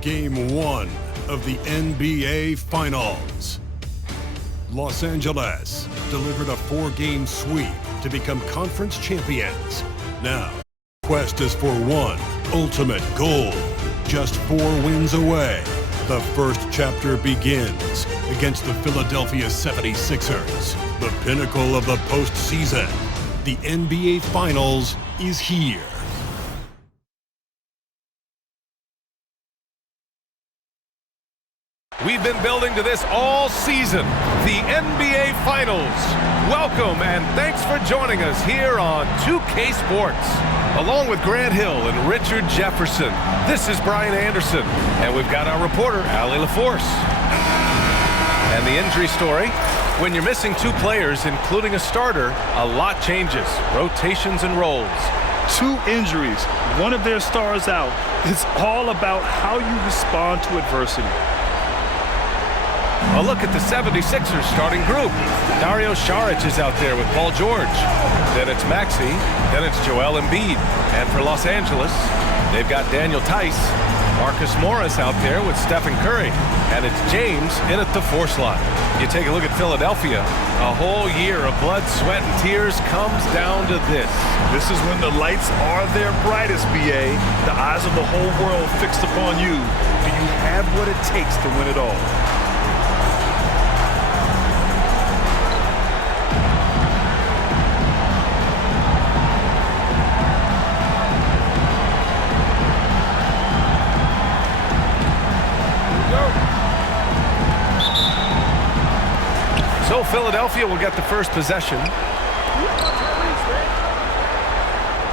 Game 1 of the NBA Finals. Los Angeles delivered a 4-game sweep to become conference champions. Now, quest is for one ultimate goal. Just 4 wins away. The first chapter begins against the Philadelphia 76ers. The pinnacle of the postseason. The NBA Finals is here. We've been building to this all season, the NBA Finals. Welcome and thanks for joining us here on 2K Sports. Along with Grant Hill and Richard Jefferson, this is Brian Anderson, and we've got our reporter, Allie LaForce. And the injury story, when you're missing 2 players, including a starter, a lot changes, rotations and roles. 2 injuries, one of their stars out. It's all about how you respond to adversity. A look at the 76ers starting group. Dario Saric is out there with Paul George. Then it's Maxey. Then it's Joel Embiid. And for Los Angeles, they've got Daniel Theis, Marcus Morris out there with Stephen Curry. And it's James in at the 4 slot. You take a look at Philadelphia. A whole year of blood, sweat, and tears comes down to this. This is when the lights are their brightest, BA. The eyes of the whole world fixed upon you. Do you have what it takes to win it all? So Philadelphia will get the first possession.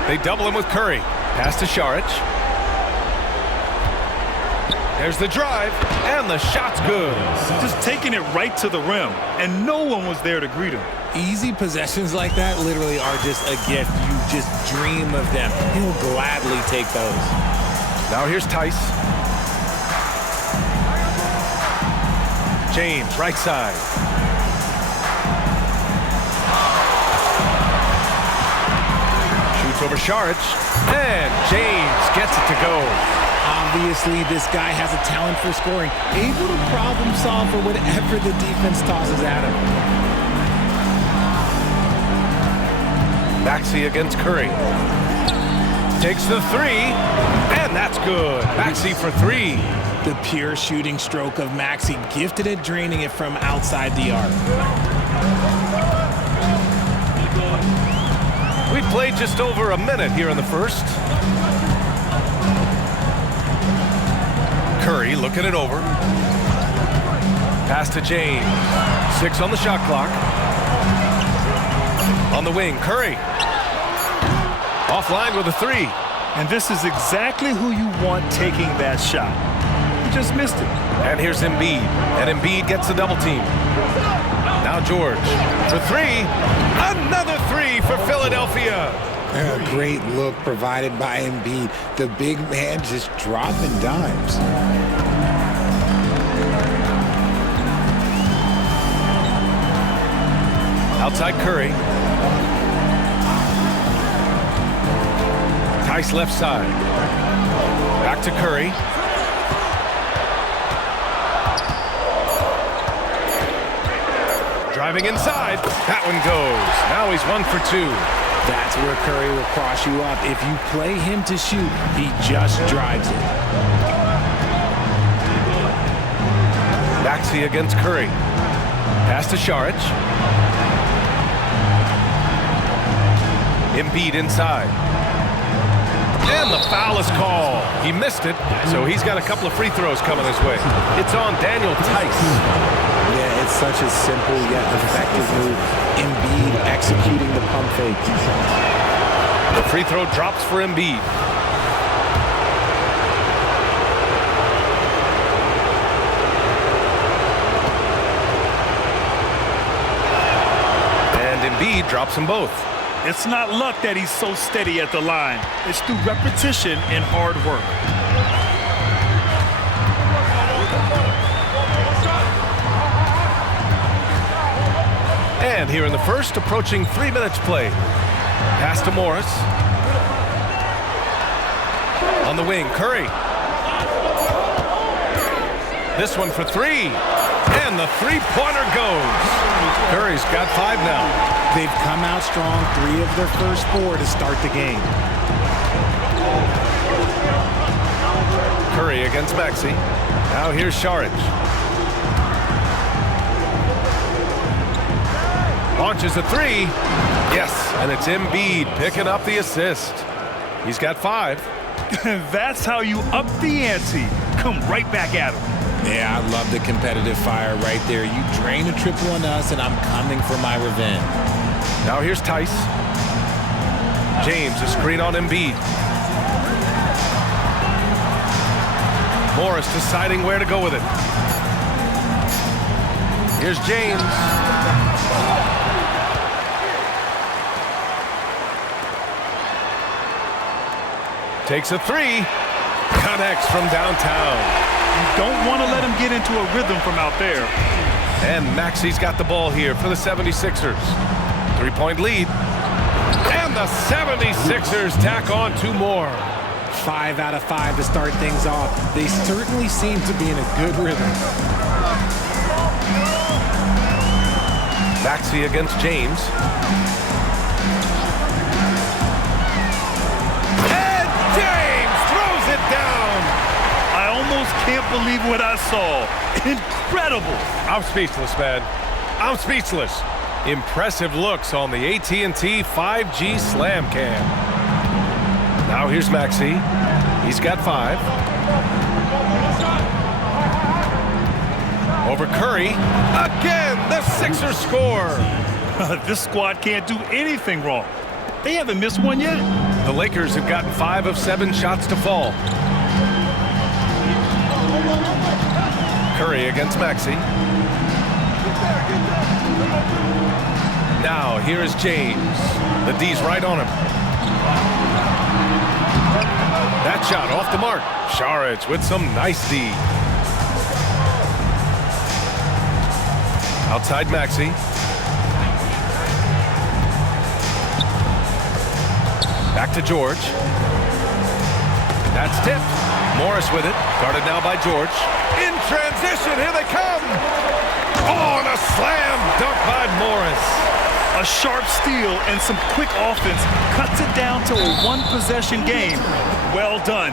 They double him with Curry. Pass to Saric. There's the drive, and the shot's good. Just taking it right to the rim, and no one was there to greet him. Easy possessions like that literally are just a gift. You just dream of them. He'll gladly take those. Now here's Theis. James, right side. Over Saric, and James gets it to go. Obviously, this guy has a talent for scoring, able to problem solve for whatever the defense tosses at him. Maxey against Curry. Takes the 3, and that's good. Maxey for 3. The pure shooting stroke of Maxey, gifted at draining it from outside the arc. We played just over a minute here in the first. Curry looking it over. Pass to James. 6 on the shot clock. On the wing, Curry. Offline with a 3. And this is exactly who you want taking that shot. He just missed it. And here's Embiid. And Embiid gets the double team. Now George for 3. Another 3 for Philadelphia. A great look provided by Embiid. The big man just dropping dimes. Outside Curry. Theis left side. Back to Curry. Driving inside. That one goes. Now he's 1 for 2. That's where Curry will cross you up. If you play him to shoot, he just drives it. Maxey against Curry. Pass to Saric. Embiid inside. And the foul is called. He missed it, so he's got a couple of free throws coming his way. It's on Daniel Theis. Yeah, it's such a simple yet effective move. Embiid executing the pump fake. The free throw drops for Embiid. And Embiid drops them both. It's not luck that he's so steady at the line. It's through repetition and hard work. And here in the first, approaching 3 minutes played. Pass to Morris. On the wing, Curry. This one for three. And the three-pointer goes. Curry's got 5 now. They've come out strong, 3 of their first 4 to start the game. Curry against Maxey. Now here's Saric. Launches a 3. Yes, and it's Embiid picking up the assist. He's got 5. That's how you up the ante. Come right back at him. Yeah, I love the competitive fire right there. You drain a triple on us, and I'm coming for my revenge. Now here's Tice. James, a screen on Embiid. Morris deciding where to go with it. Here's James. Takes a 3. Connects from downtown. You don't want to let him get into a rhythm from out there. And Maxey's got the ball here for the 76ers. 3-point lead. And the 76ers tack on 2 more. 5 out of 5 to start things off. They certainly seem to be in a good rhythm. Maxey against James. And James throws it down. I almost can't believe what I saw. Incredible. I'm speechless, man. I'm speechless. Impressive looks on the AT&T 5G Slam Cam. Now here's Maxey. He's got 5. Over Curry. Again, the Sixers score. This squad can't do anything wrong. They haven't missed one yet. The Lakers have gotten 5 of 7 shots to fall. Curry against Maxey. Now here is James. The D's right on him. That shot off the mark. Saric with some nice D. Outside Maxey. Back to George. That's tipped. Morris with it. Guarded now by George. In transition, here they come. Oh, and a slam dunk by Morris. A sharp steal and some quick offense cuts it down to a 1-possession game. Well done.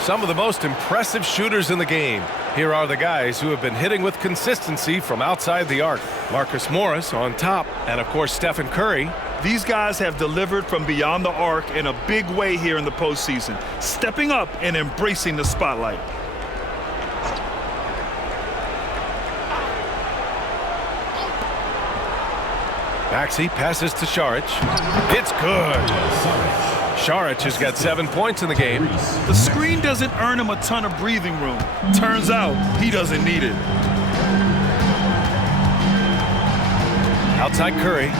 Some of the most impressive shooters in the game. Here are the guys who have been hitting with consistency from outside the arc. Marcus Morris on top, and of course Stephen Curry. These guys have delivered from beyond the arc in a big way here in the postseason, stepping up and embracing the spotlight. Maxey passes to Saric. It's good. Saric has got 7 points in the game. The screen doesn't earn him a ton of breathing room. Turns out he doesn't need it. Outside Curry.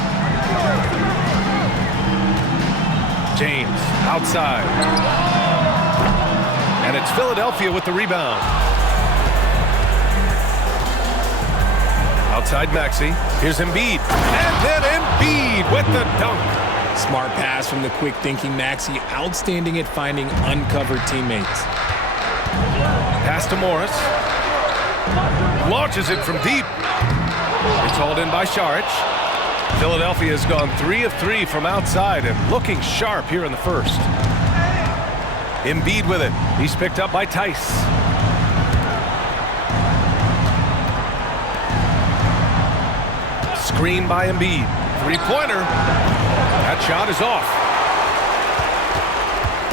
James outside. And it's Philadelphia with the rebound. Outside Maxey. Here's Embiid. And then Embiid with the dunk. Smart pass from the quick-thinking Maxey. Outstanding at finding uncovered teammates. Pass to Morris. Launches it from deep. It's hauled in by Saric. Philadelphia has gone 3 of 3 from outside and looking sharp here in the first. Embiid with it. He's picked up by Tice. Screen by Embiid. 3-pointer. That shot is off.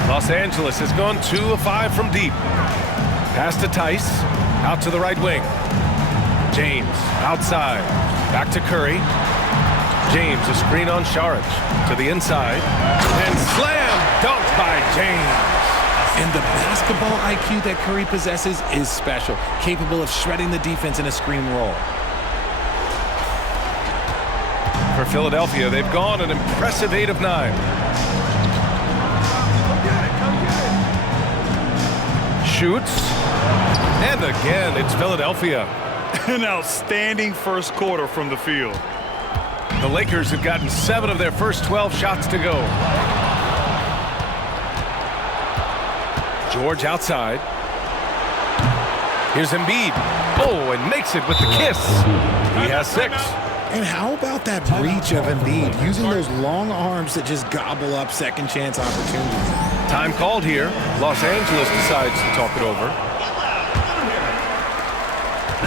Los Angeles has gone 2 of 5 from deep. Pass to Tice. Out to the right wing. James outside. Back to Curry. James, a screen on Saric. To the inside. And slam dunk by James. And the basketball IQ that Curry possesses is special. Capable of shredding the defense in a screen roll. For Philadelphia, they've gone an impressive 8 of 9. Shoots. And again, it's Philadelphia. An outstanding first quarter from the field. The Lakers have gotten 7 of their first 12 shots to go. George outside. Here's Embiid. Oh, and makes it with the kiss. He has 6. And how about that reach of Embiid, using those long arms to just gobble up second chance opportunities? Time called here. Los Angeles decides to talk it over.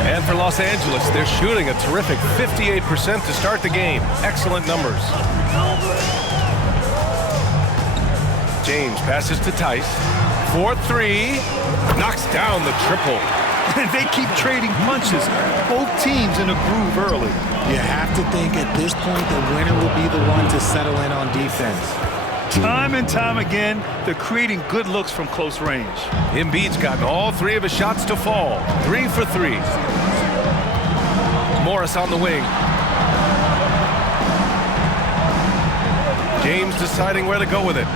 And for Los Angeles, they're shooting a terrific 58% to start the game. Excellent numbers. James passes to Tice. 4-3. Knocks down the triple. They keep trading punches. Both teams in a groove early. You have to think at this point the winner will be the one to settle in on defense. Time and time again, they're creating good looks from close range. Embiid's gotten all 3 of his shots to fall. 3 for 3. Morris on the wing. James deciding where to go with it.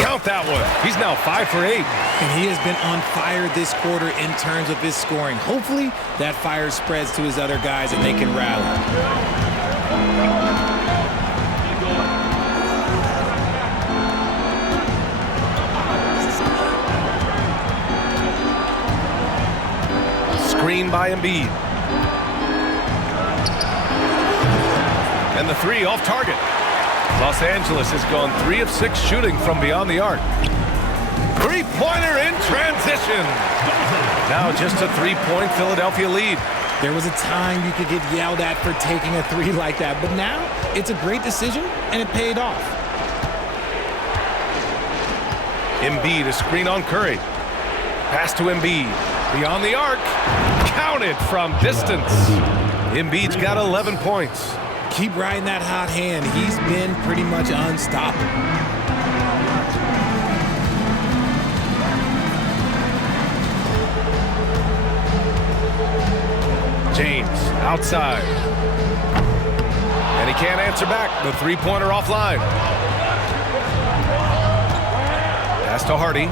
Count that one. He's now 5 for 8. And he has been on fire this quarter in terms of his scoring. Hopefully that fire spreads to his other guys and they can rally. Screen by Embiid. And the 3 off target. Los Angeles has gone 3 of 6 shooting from beyond the arc. 3-pointer in transition. Now just a 3-point Philadelphia lead. There was a time you could get yelled at for taking a 3 like that, but now it's a great decision and it paid off. Embiid, a screen on Curry. Pass to Embiid. Beyond the arc. Counted from distance. Embiid's got 11 points. Keep riding that hot hand. He's been pretty much unstoppable. James outside. And he can't answer back. The 3-pointer offline. Pass to Hardy.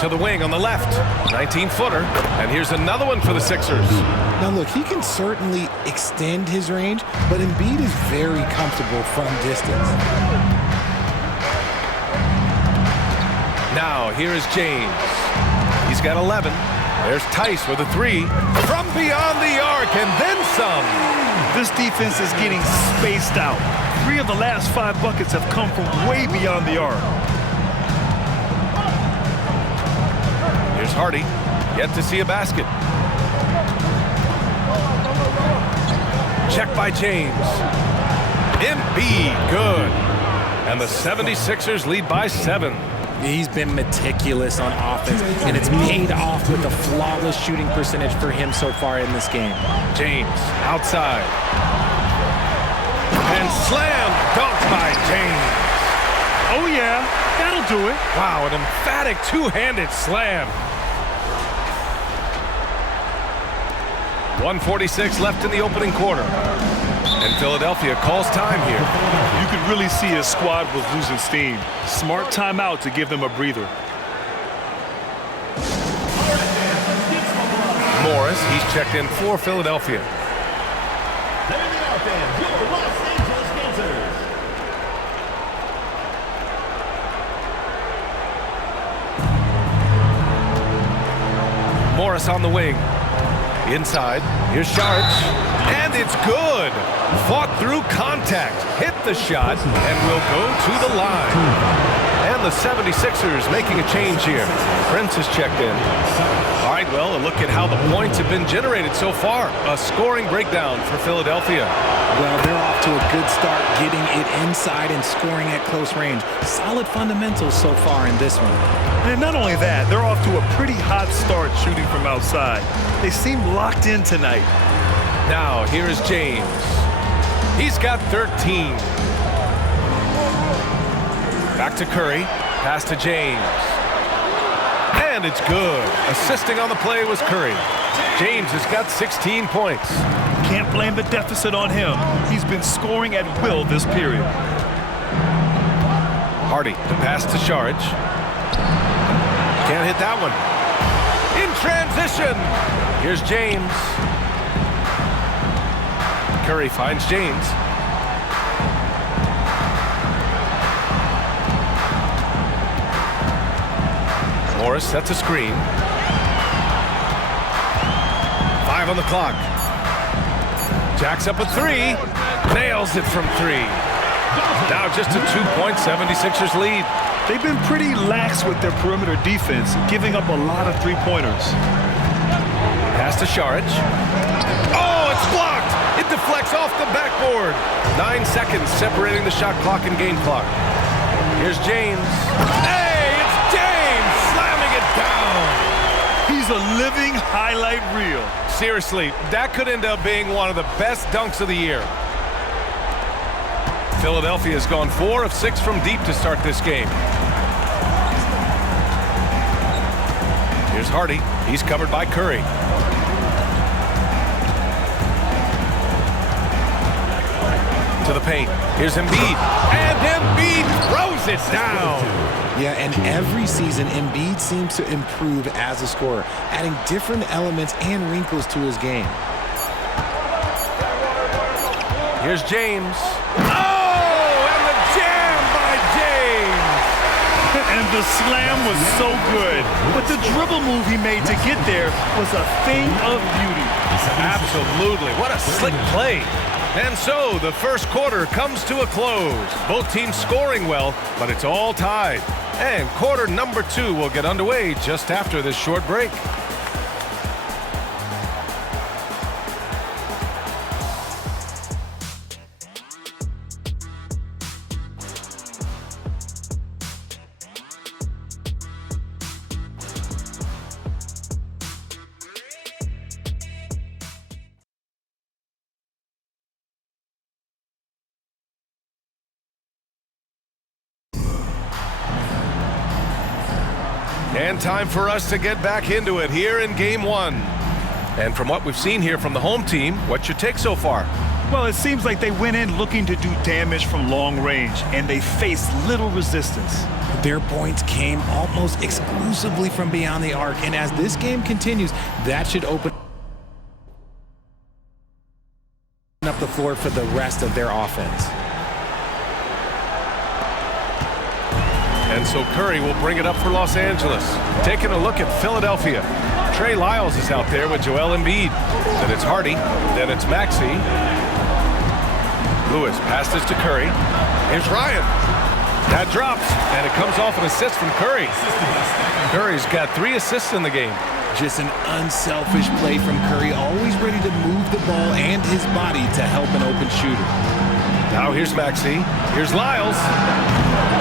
To the wing on the left. 19-footer. And here's another one for the Sixers. Now look, he can certainly extend his range, but Embiid is very comfortable from distance. Now here is James. He's got 11. There's Tice with a 3 from beyond the arc and then some. This defense is getting spaced out. 3 of the last 5 buckets have come from way beyond the arc. Here's Hardy, yet to see a basket. Check by James. Embiid, good. And the 76ers lead by 7. He's been meticulous on offense, and it's paid off with a flawless shooting percentage for him so far in this game. James outside. And slam dunk by James. Oh yeah, that'll do it. Wow, an emphatic two-handed slam. 1:46 left in the opening quarter. And Philadelphia calls time here. You could really see his squad was losing steam. Smart timeout to give them a breather. Morris, he's checked in for Philadelphia. Morris on the wing. Inside, here's Sharge, and it's good. Fought through contact, hit the shot, and will go to the line. And the 76ers making a change here. Prince has checked in. All right, well, a look at how the points have been generated so far. A scoring breakdown for Philadelphia. Well, they're off to a good start getting it inside and scoring at close range. Solid fundamentals so far in this one. And not only that, they're off to a pretty hot start shooting from outside. They seem locked in tonight. Now, here is James. He's got 13. Back to Curry. Pass to James. And it's good. Assisting on the play was Curry. James has got 16 points. Can't blame the deficit on him. He's been scoring at will this period. Hardy, the pass to Sharge. Can't hit that one. In transition. Here's James. Curry finds James. Morris sets a screen. 5 on the clock. Jacks up a 3. Nails it from 3. Now just a 2-point 76ers lead. They've been pretty lax with their perimeter defense, giving up a lot of three-pointers. Pass to Šarić. Oh, it's blocked! It deflects off the backboard. 9 seconds separating the shot clock and game clock. Here's James. Hey, it's James slamming it down. He's a living highlight reel. Seriously, that could end up being one of the best dunks of the year. Philadelphia has gone 4 of 6 from deep to start this game. Here's Hardy. He's covered by Curry. To the paint. Here's Embiid. And Embiid throws it down. Yeah, and every season, Embiid seems to improve as a scorer, adding different elements and wrinkles to his game. Here's James. Oh, and the jam by James. And the slam was so good. But the dribble move he made to get there was a thing of beauty. Absolutely. What a slick play. And so the first quarter comes to a close. Both teams scoring well, but it's all tied. And quarter number 2 will get underway just after this short break. And time for us to get back into it here in Game 1. And from what we've seen here from the home team, what's your take so far? Well, it seems like they went in looking to do damage from long range, and they faced little resistance. Their points came almost exclusively from beyond the arc, and as this game continues, that should open up the floor for the rest of their offense. And so Curry will bring it up for Los Angeles. Taking a look at Philadelphia. Trey Lyles is out there with Joel Embiid. Then it's Hardy. Then it's Maxey. Lewis passes to Curry. Here's Ryan. That drops, and it comes off an assist from Curry. Curry's got 3 assists in the game. Just an unselfish play from Curry, always ready to move the ball and his body to help an open shooter. Now here's Maxey. Here's Lyles.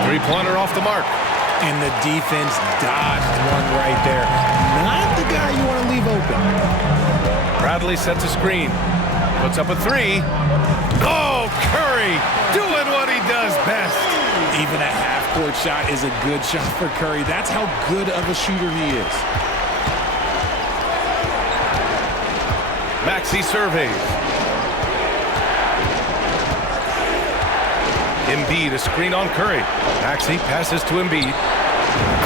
3-pointer off the mark. And the defense dodged one right there. Not the guy you want to leave open. Bradley sets a screen. Puts up a 3. Oh, Curry doing what he does best. Even a half-court shot is a good shot for Curry. That's how good of a shooter he is. Maxey surveys. Embiid, a screen on Curry. Maxey passes to Embiid.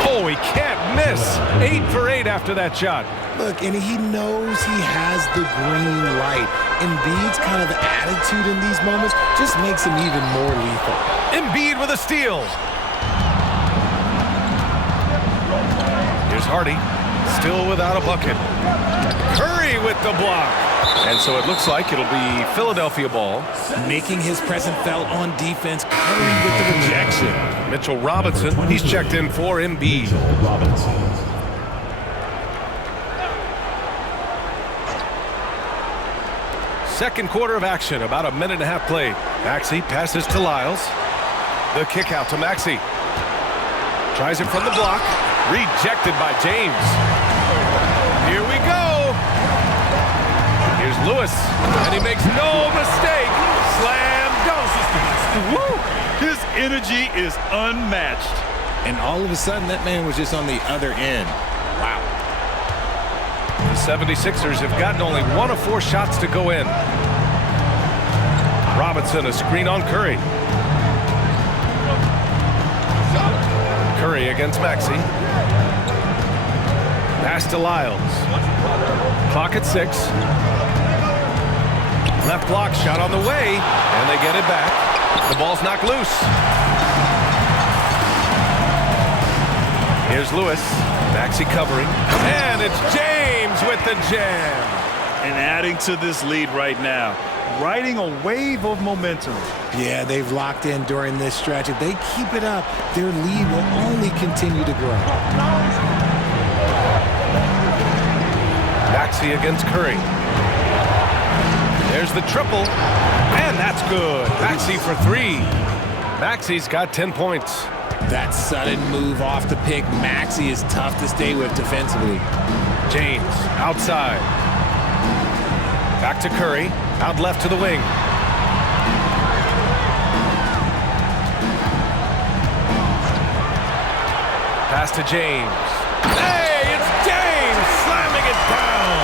Oh, he can't miss. 8 for 8 after that shot. Look, and he knows he has the green light. Embiid's kind of attitude in these moments just makes him even more lethal. Embiid with a steal. Here's Hardy, still without a bucket. Curry with the block. And so it looks like it'll be Philadelphia ball. Making his presence felt on defense. Curry with the rejection. Mitchell Robinson, he's checked in for Embiid. Second quarter of action, about a minute and a half played. Maxey passes to Lyles. The kick out to Maxey. Tries it from the block. Rejected by James. Here we go. Here's Lewis, and he makes no mistake. Slam dunk. Woo! His energy is unmatched. And all of a sudden, that man was just on the other end. Wow. The 76ers have gotten only 1 of 4 shots to go in. Robinson, a screen on Curry. Curry against Maxey. Pass to Lyles. Clock at 6. Left block shot on the way, and they get it back. The ball's knocked loose. Here's Lewis. Maxey covering. And it's James with the jam. And adding to this lead right now, riding a wave of momentum. Yeah, they've locked in during this stretch. If they keep it up, their lead will only continue to grow. Maxey against Curry. There's the triple. And that's good. Maxey for 3. Maxey's got 10 points. That sudden move off the pick, Maxey is tough to stay with defensively. James outside. Back to Curry. Out left to the wing. Pass to James. Hey, it's James slamming it down.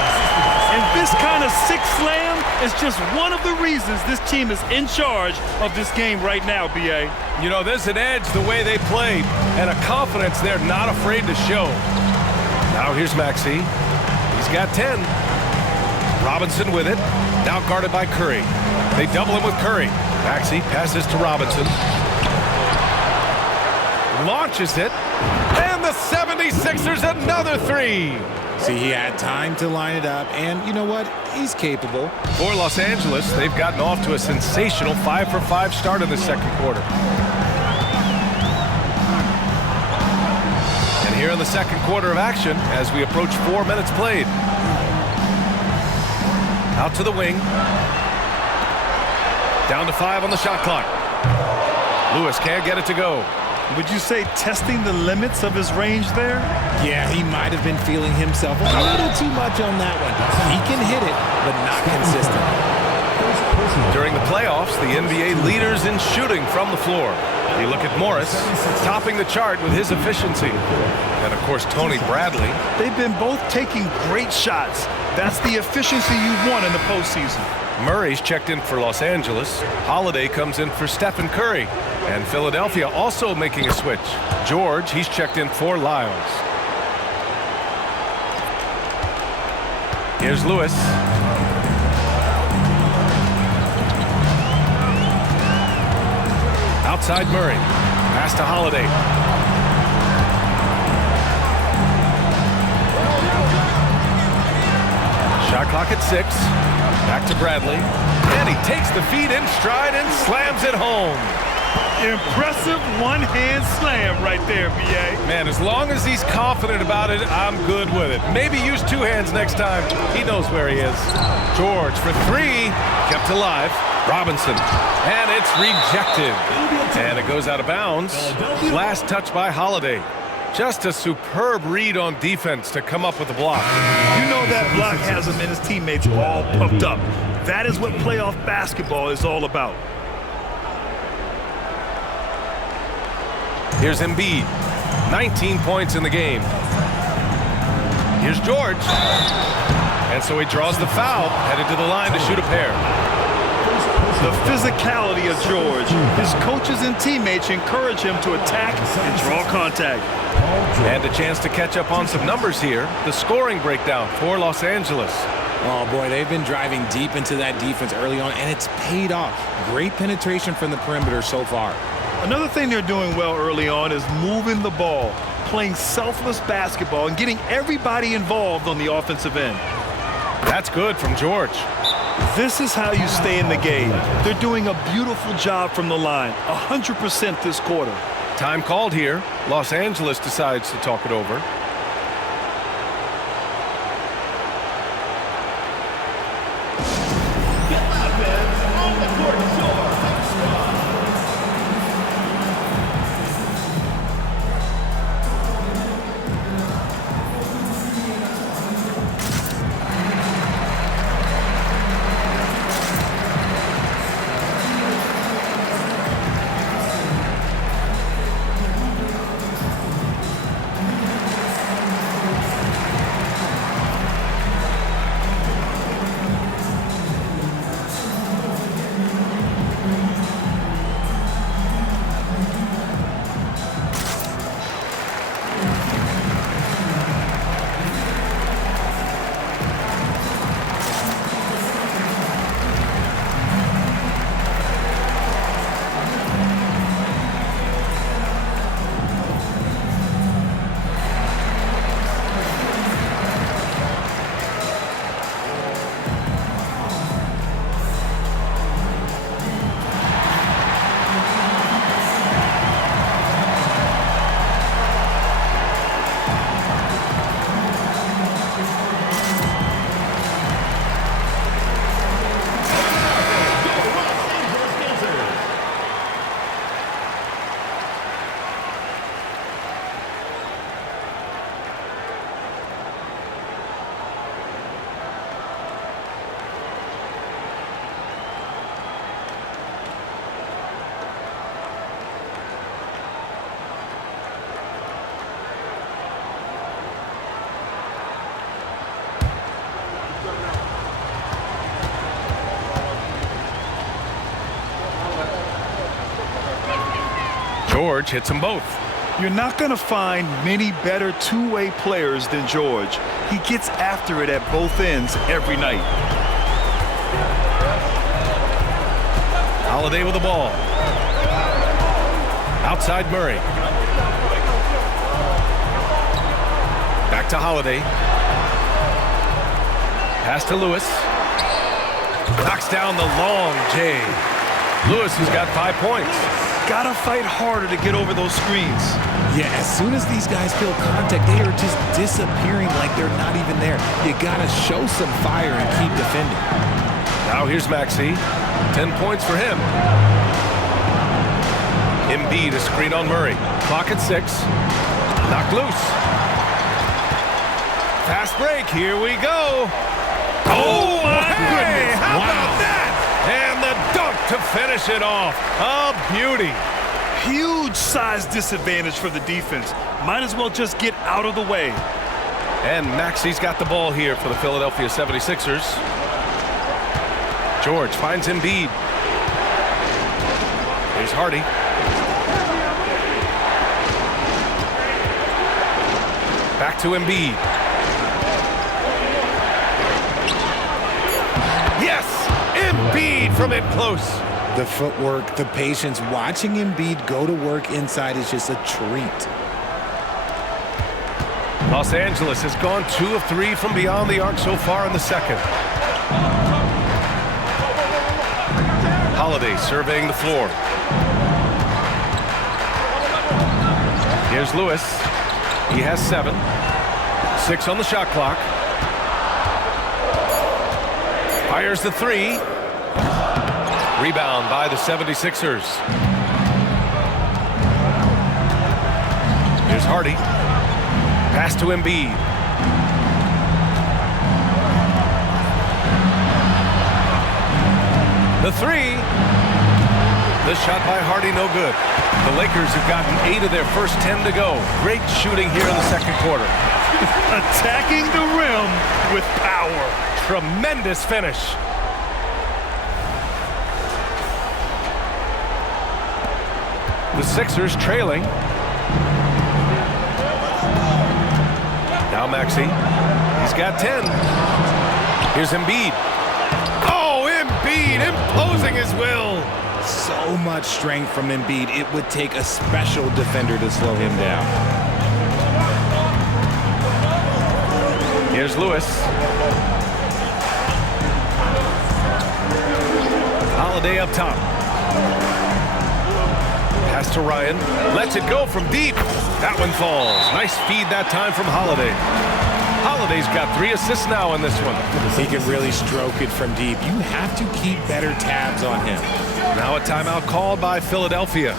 And this kind of sick slam is just one of the reasons this team is in charge of this game right now, B.A. You know, there's an edge the way they played and a confidence they're not afraid to show. Now here's Maxey. He's got 10. Robinson with it. Now guarded by Curry. They double him with Curry. Maxey passes to Robinson. Launches it. And the 76ers another 3. See, he had time to line it up, and you know what? He's capable. For Los Angeles, they've gotten off to a sensational 5-for-5 start in the second quarter. And here in the second quarter of action, as we approach 4 minutes played. Out to the wing. Down to 5 on the shot clock. Lewis can't get it to go. Would you say testing the limits of his range there? Yeah, he might have been feeling himself a little too much on that one. He can hit it, but not consistent. During the playoffs, the NBA leaders in shooting from the floor. You look at Morris, topping the chart with his efficiency. And, of course, Tony Bradley. They've been both taking great shots. That's the efficiency you want in the postseason. Murray's checked in for Los Angeles. Holiday comes in for Stephen Curry. And Philadelphia also making a switch. George, he's checked in for Lyles. Here's Lewis. Outside Murray. Pass to Holiday. Shot clock at 6. Back to Bradley. And he takes the feed in stride and slams it home. Impressive one-hand slam right there, B.A. Man, as long as he's confident about it, I'm good with it. Maybe use 2 hands next time. He knows where he is. George for 3. Kept alive. Robinson. And it's rejected. And it goes out of bounds. Last touch by Holiday. Just a superb read on defense to come up with the block. You know that block has him and his teammates all pumped up. That is what playoff basketball is all about. Here's Embiid. 19 points in the game. Here's George. And so he draws the foul, headed to the line to shoot a pair. The physicality of George. His coaches and teammates encourage him to attack and draw contact. And a chance to catch up on some numbers here. The scoring breakdown for Los Angeles. Oh, boy, they've been driving deep into that defense early on, and it's paid off. Great penetration from the perimeter so far. Another thing they're doing well early on is moving the ball, playing selfless basketball, and getting everybody involved on the offensive end. That's good from George. This is how you stay in the game. They're doing a beautiful job from the line, 100% this quarter. Time called here. Los Angeles decides to talk it over. George hits them both. You're not going to find many better two-way players than George. He gets after it at both ends every night. Holiday with the ball. Outside Murray. Back to Holiday. Pass to Lewis. Knocks down the long J. Lewis has got 5 points. Gotta fight harder to get over those screens. Yeah, as soon as these guys feel contact, they are just disappearing like they're not even there. You gotta show some fire and keep defending. Now here's Maxey. 10 points for him. Embiid, a screen on Murray. Clock at 6. Knocked loose. Fast break. Here we go. Oh, my goodness. How about that? And the dunk to finish it off. A beauty. Huge size disadvantage for the defense. Might as well just get out of the way. And Maxey's got the ball here for the Philadelphia 76ers. George finds Embiid. Here's Hardy. Back to Embiid. Yes! Embiid from in close. The footwork, the patience, watching Embiid go to work inside is just a treat. Los Angeles has gone 2 of 3 from beyond the arc so far in the second. Holiday surveying the floor. Here's Lewis. He has 7. 6 on the shot clock. Fires the 3. Rebound by the 76ers. Here's Hardy. Pass to Embiid. The 3. The shot by Hardy, no good. The Lakers have gotten 8 of their first 10 to go. Great shooting here in the second quarter. Attacking the rim with power. Tremendous finish. The Sixers trailing. Now Maxey. He's got 10. Here's Embiid. Oh, Embiid imposing his will. So much strength from Embiid. It would take a special defender to slow him down. Here's Lewis. Holiday up top. Pass to Ryan. Lets it go from deep. That one falls. Nice feed that time from Holiday. Holiday's got 3 assists now in this one. He can really stroke it from deep. You have to keep better tabs on him. Now a timeout called by Philadelphia.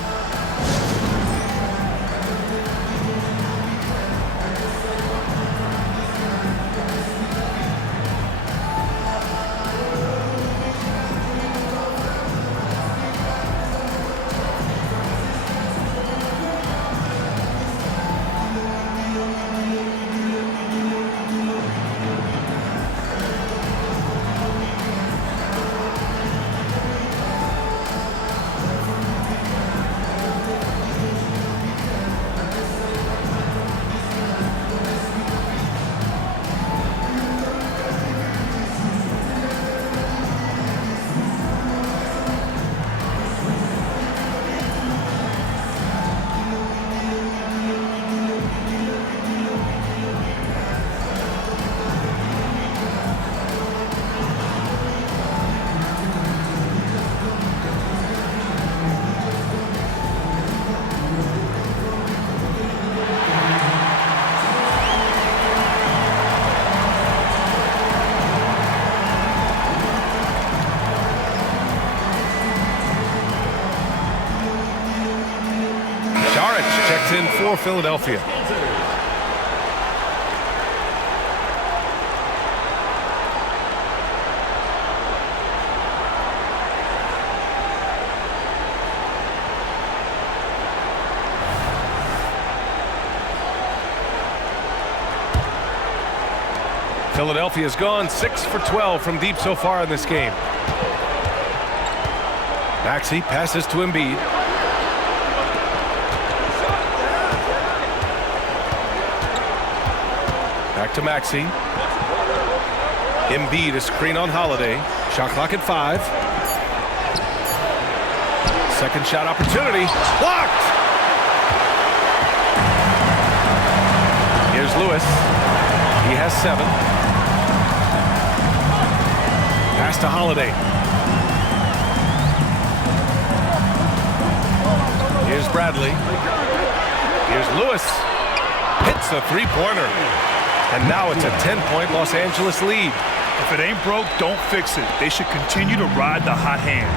Checks in for Philadelphia. Philadelphia's gone 6 for 12 from deep so far in this game. Maxey passes to Embiid. Back to Maxey. Embiid, a screen on Holiday. Shot clock at 5. Second shot opportunity. Blocked! Here's Lewis. He has 7. Pass to Holiday. Here's Bradley. Here's Lewis. Hits the three-pointer. And now it's a 10-point Los Angeles lead. If it ain't broke, don't fix it. They should continue to ride the hot hand.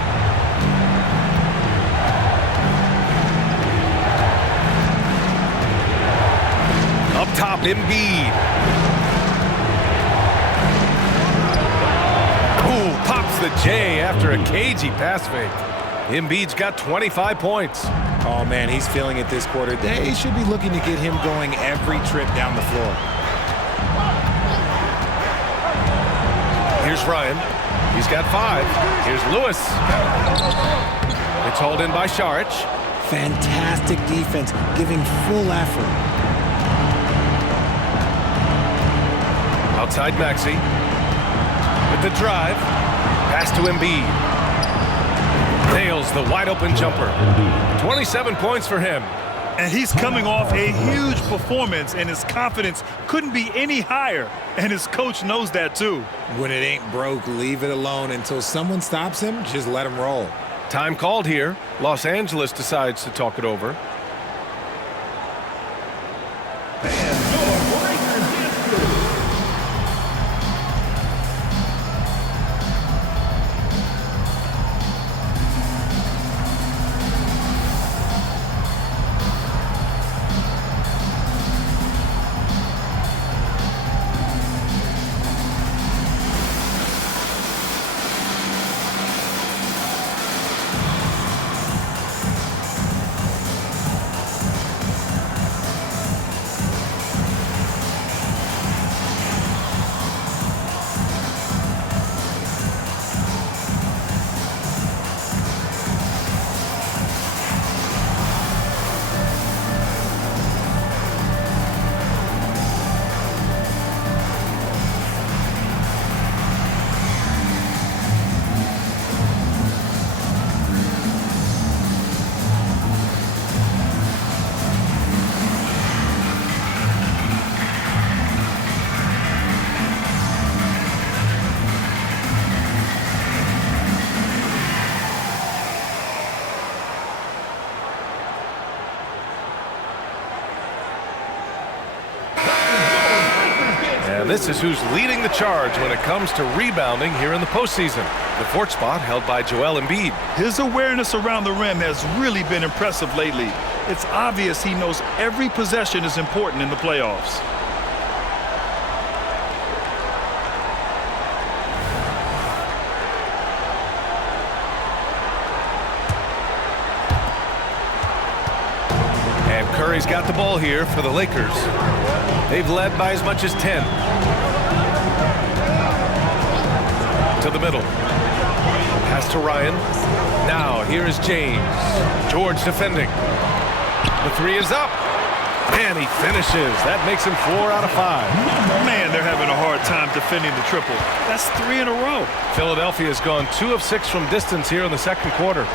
Up top, Embiid. Ooh, pops the J after a cagey pass fake. Embiid's got 25 points. Oh, man, he's feeling it this quarter. They should be looking to get him going every trip down the floor. Here's Ryan. He's got 5. Here's Lewis. It's hauled in by Saric. Fantastic defense, giving full effort. Outside Maxey. With the drive. Pass to Embiid. Nails the wide-open jumper. 27 points for him. And he's coming off a huge performance, and his confidence couldn't be any higher. And his coach knows that, too. When it ain't broke, leave it alone. Until someone stops him, just let him roll. Time called here. Los Angeles decides to talk it over. And this is who's leading the charge when it comes to rebounding here in the postseason. The 4th spot held by Joel Embiid. His awareness around the rim has really been impressive lately. It's obvious he knows every possession is important in the playoffs. And Curry's got the ball here for the Lakers. They've led by as much as 10. To the middle. Pass to Ryan. Now, here is James. George defending. The 3 is up. And he finishes. That makes him 4 out of 5. Man, they're having a hard time defending the triple. That's 3 in a row. Philadelphia has gone 2 of 6 from distance here in the second quarter.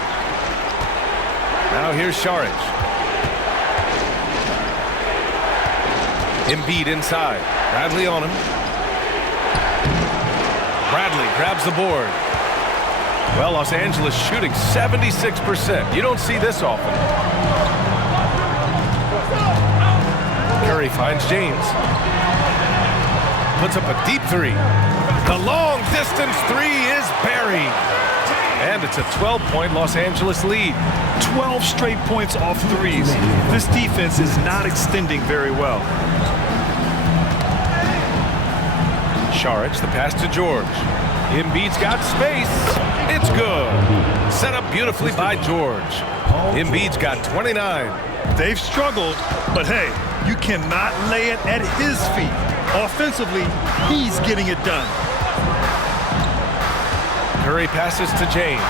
Now here's Saric. Embiid inside. Bradley on him. Bradley grabs the board. Well, Los Angeles shooting 76%. You don't see this often. Curry finds James. Puts up a deep 3. The long distance 3 is buried. And it's a 12-point Los Angeles lead. 12 straight points off threes. This defense is not extending very well. Saric, the pass to George. Embiid's got space. It's good. Set up beautifully by George. Embiid's got 29. They've struggled, but hey, you cannot lay it at his feet. Offensively, he's getting it done. Curry passes to James.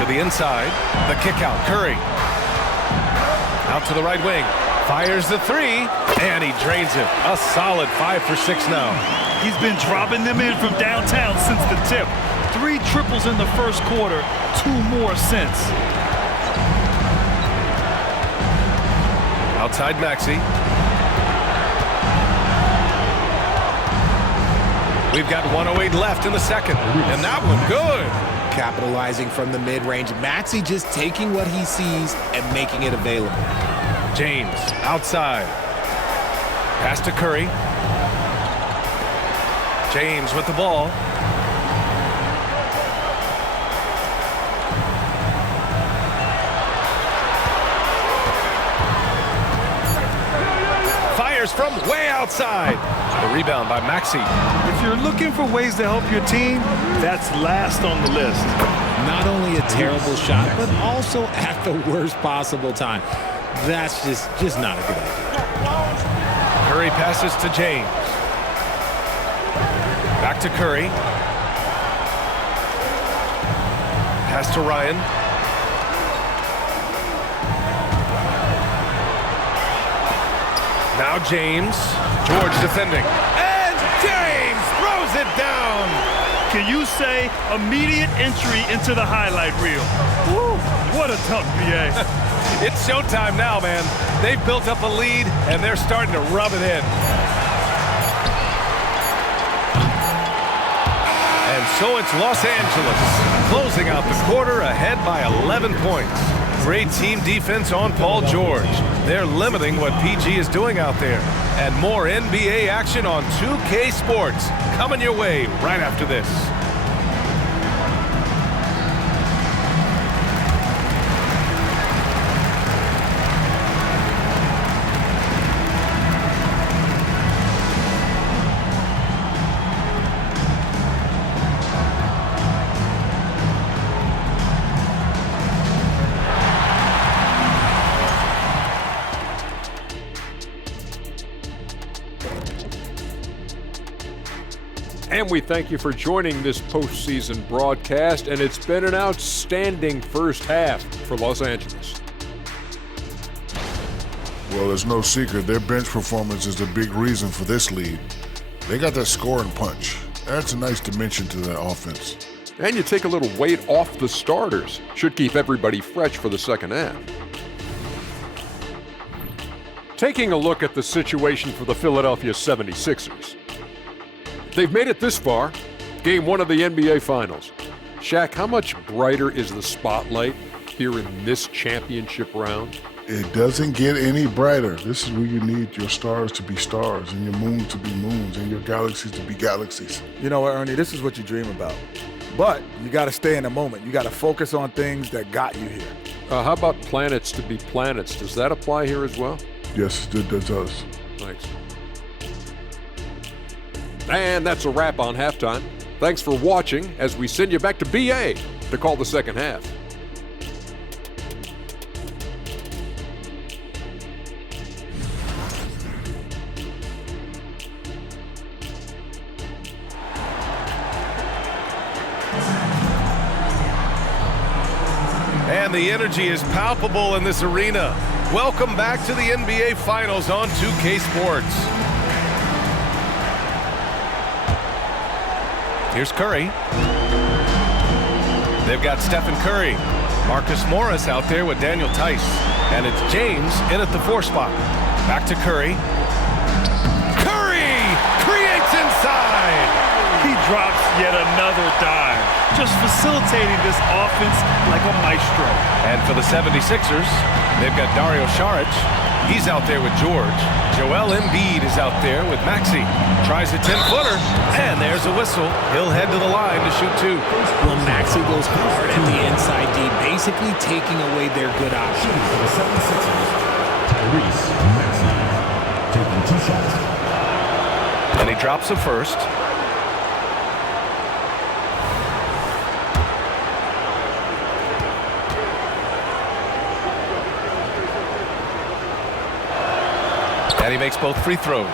To the inside. The kick out. Curry. Out to the right wing. Fires the three, and he drains it. A solid 5 for 6 now. He's been dropping them in from downtown since the tip. 3 triples in the first quarter, 2 more since. Outside Maxey. We've got 1:08 left in the second, and that one good. Capitalizing from the mid-range. Maxey just taking what he sees and making it available. James outside. Pass to Curry. James with the ball. Fires from way outside. The rebound by Maxey. If you're looking for ways to help your team, that's last on the list. Not only a terrible shot, but also at the worst possible time. That's just not a good idea. Curry passes to James. Back to Curry. Pass to Ryan. Now James. George defending. And James throws it down. Can you say immediate entry into the highlight reel? Woo, what a dunk, BA. It's showtime now, man. They've built up a lead, and they're starting to rub it in. And so it's Los Angeles, closing out the quarter ahead by 11 points. Great team defense on Paul George. They're limiting what PG is doing out there. And more NBA action on 2K Sports coming your way right after this. And we thank you for joining this postseason broadcast, and it's been an outstanding first half for Los Angeles. Well, there's no secret. Their bench performance is the big reason for this lead. They got that scoring punch. Adds a nice dimension to that offense. And you take a little weight off the starters. Should keep everybody fresh for the second half. Taking a look at the situation for the Philadelphia 76ers. They've made it this far, game 1 of the NBA Finals. Shaq, how much brighter is the spotlight here in this championship round? It doesn't get any brighter. This is where you need your stars to be stars and your moons to be moons and your galaxies to be galaxies. You know what, Ernie, this is what you dream about. But you got to stay in the moment. You got to focus on things that got you here. How about planets to be planets? Does that apply here as well? Yes, it does. Thanks. And that's a wrap on halftime. Thanks for watching as we send you back to BA to call the second half. And the energy is palpable in this arena. Welcome back to the NBA Finals on 2K Sports. Here's Curry. They've got Stephen Curry. Marcus Morris out there with Daniel Tice. And it's James in at the 4 spot. Back to Curry. Curry creates inside. He drops yet another dime, just facilitating this offense like a maestro. And for the 76ers, they've got Dario Saric. He's out there with George. Joel Embiid is out there with Maxey. Tries a 10-footer, and there's a whistle. He'll head to the line to shoot 2. Well, Maxey goes hard at the inside D, basically taking away their good option. For the 76ers, Tyrese Maxey taking 2 shots. And he drops a first. And he makes both free throws.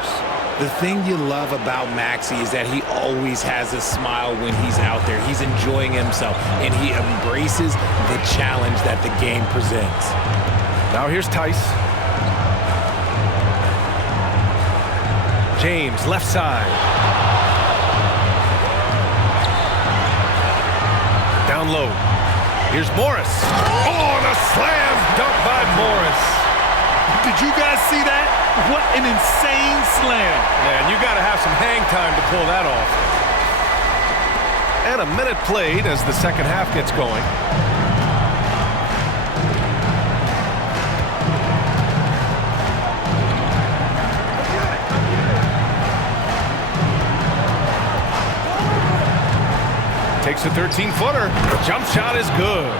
The thing you love about Maxey is that he always has a smile when he's out there. He's enjoying himself, and he embraces the challenge that the game presents. Now here's Tice. James, left side. Down low. Here's Morris. Oh, and a slam dunk by Morris. Did you guys see that? What an insane slam. Man, you got to have some hang time to pull that off. And a minute played as the second half gets going. Takes a 13-footer. Jump shot is good.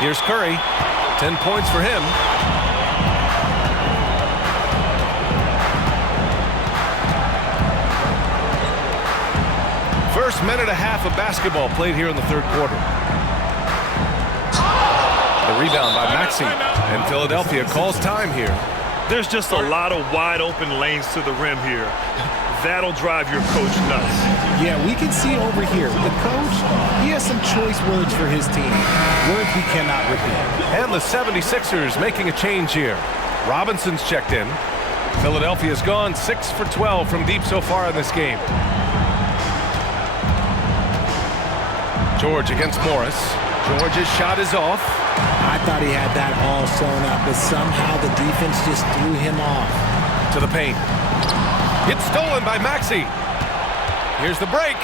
Here's Curry. 10 points for him. First minute and a half of basketball played here in the third quarter. The rebound by Maxey. And Philadelphia calls time here. There's just a lot of wide open lanes to the rim here. That'll drive your coach nuts. Yeah, we can see over here. The coach, he has some choice words for his team. Words we cannot repeat. And the 76ers making a change here. Robinson's checked in. Philadelphia's gone 6 for 12 from deep so far in this game. George against Morris. George's shot is off. I thought he had that all sewn up, but somehow the defense just threw him off. To the paint. It's stolen by Maxey. Here's the break.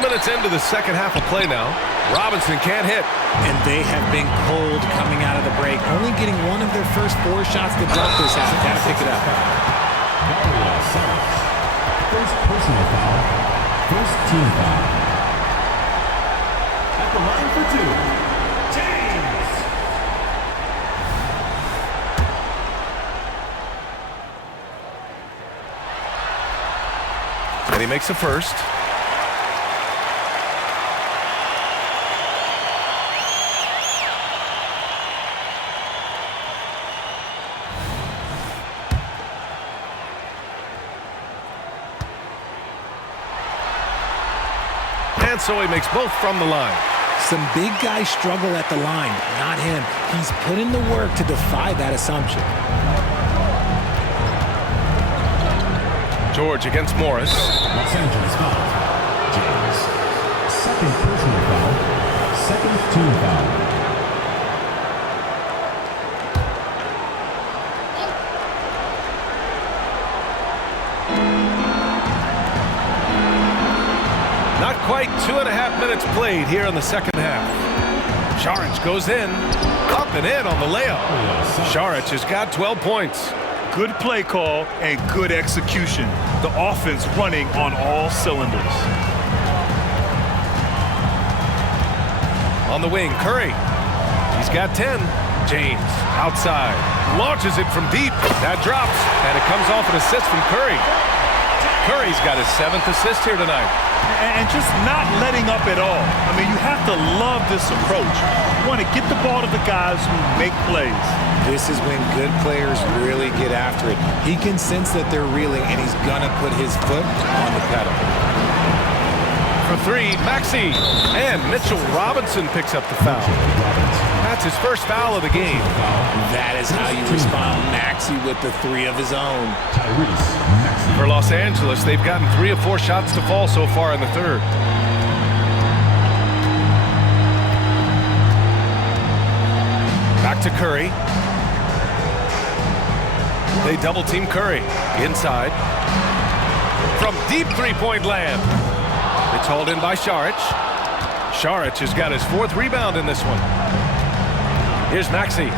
Minutes into the second half of play now. Robinson can't hit. And they have been cold coming out of the break. Only getting one of their first 4 shots to drop this half. Gotta pick it up. First personal foul. First team foul. At the line for 2, James. And he makes a first. And so he makes both from the line. Some big guys struggle at the line, not him. He's put in the work to defy that assumption. George against Morris. Los Angeles foul. James. Second personal foul. Second team foul. Not quite 2.5 minutes played here in the second half. Šarić goes in, up and in on the layup. Šarić has got 12 points. Good play call and good execution. The offense running on all cylinders. On the wing, Curry. He's got 10. James outside. Launches it from deep. That drops. And it comes off an assist from Curry. Curry's got his 7th assist here tonight. And just not letting up at all. I mean, you have to love this approach. You want to get the ball to the guys who make plays. This is when good players really get after it. He can sense that they're reeling, and he's going to put his foot on the pedal. For 3, Maxey. And Mitchell Robinson picks up the foul. That's his first foul of the game. That is how you respond. Maxey with the 3 of his own. For Los Angeles, they've gotten 3 of 4 shots to fall so far in the third. Back to Curry. They double-team Curry. Inside. From deep three-point land. It's hauled in by Šarić. Šarić has got his 4th rebound in this one. Here's Maxey.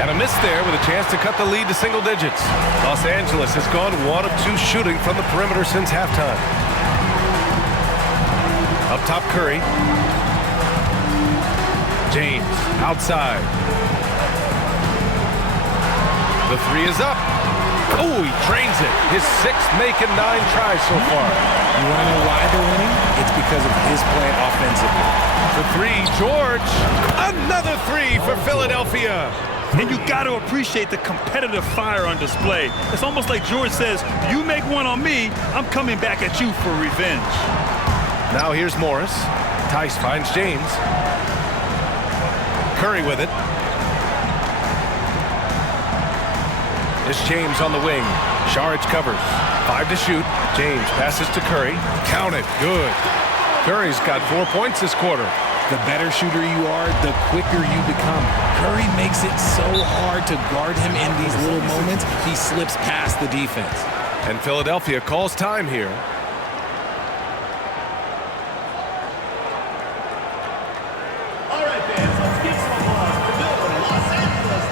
And a miss there with a chance to cut the lead to single digits. Los Angeles has gone 1 of 2 shooting from the perimeter since halftime. Up top, Curry. James outside. The 3 is up. Oh, he trains it. His 6th making 9 tries so far. You want to know why they're winning? It's because of his play offensively. The 3, George. Another 3 for Philadelphia. And you got to appreciate the competitive fire on display. It's almost like George says, you make one on me, I'm coming back at you for revenge. Now here's Morris. Tice finds James. Curry with it. It's James on the wing. Saric covers. 5 to shoot. James passes to Curry. Count it. Good. Curry's got 4 points this quarter. The better shooter you are, the quicker you become. Curry makes it so hard to guard him in these little moments. He slips past the defense. And Philadelphia calls time here. All right, fans, let's give some applause for the Los Angeles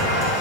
Dancers.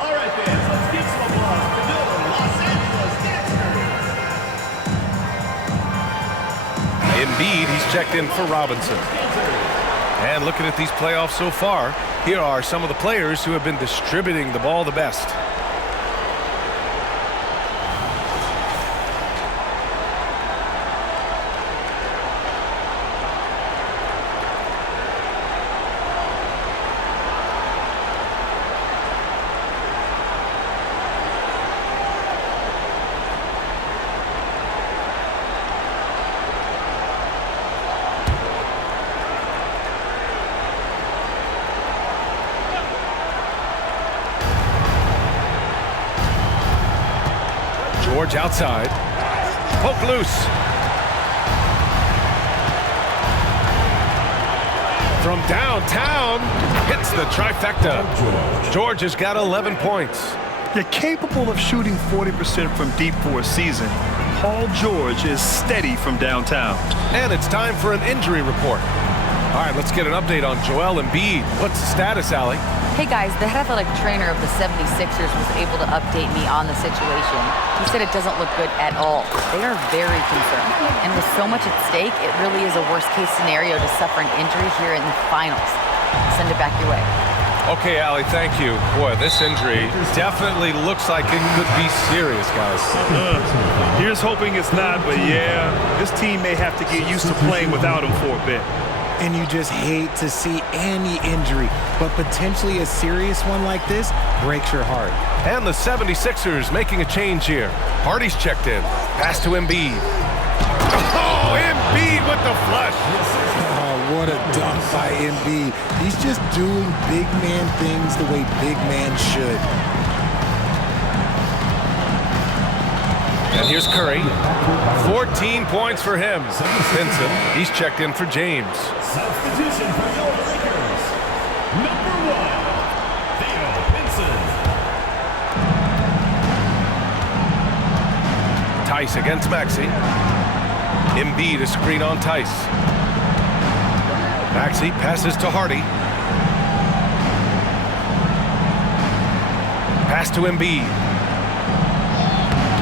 All right, fans, let's give some applause for the Los Angeles Dancers. Embiid, he's checked in for Robinson. And looking at these playoffs so far, here are some of the players who have been distributing the ball the best. George outside. Poke loose. From downtown, hits the trifecta. George has got 11 points. You're capable of shooting 40% from deep for a season. Paul George is steady from downtown. And it's time for an injury report. All right, let's get an update on Joel Embiid. What's the status, Allie? Hey guys, the head athletic trainer of the 76ers was able to update me on the situation. He said it doesn't look good at all. They are very concerned. And with so much at stake, it really is a worst case scenario to suffer an injury here in the finals. Send it back your way. Okay, Allie, thank you. Boy, this injury definitely looks like it could be serious, guys. Here's hoping it's not, but yeah, this team may have to get used to playing without him for a bit. And you just hate to see any injury, but potentially a serious one like this breaks your heart. And the 76ers making a change here. Hardy's checked in. Pass to Embiid. Oh, Embiid with the flush. Oh, what a dunk by Embiid. He's just doing big man things the way big man should. And here's Curry. 14 points for him. Pinson, he's checked in for James. Substitution for your Lakers. Number 1, Theo Pinson. Tice against Maxey. Embiid a screen on Tice. Maxey passes to Hardy. Pass to Embiid.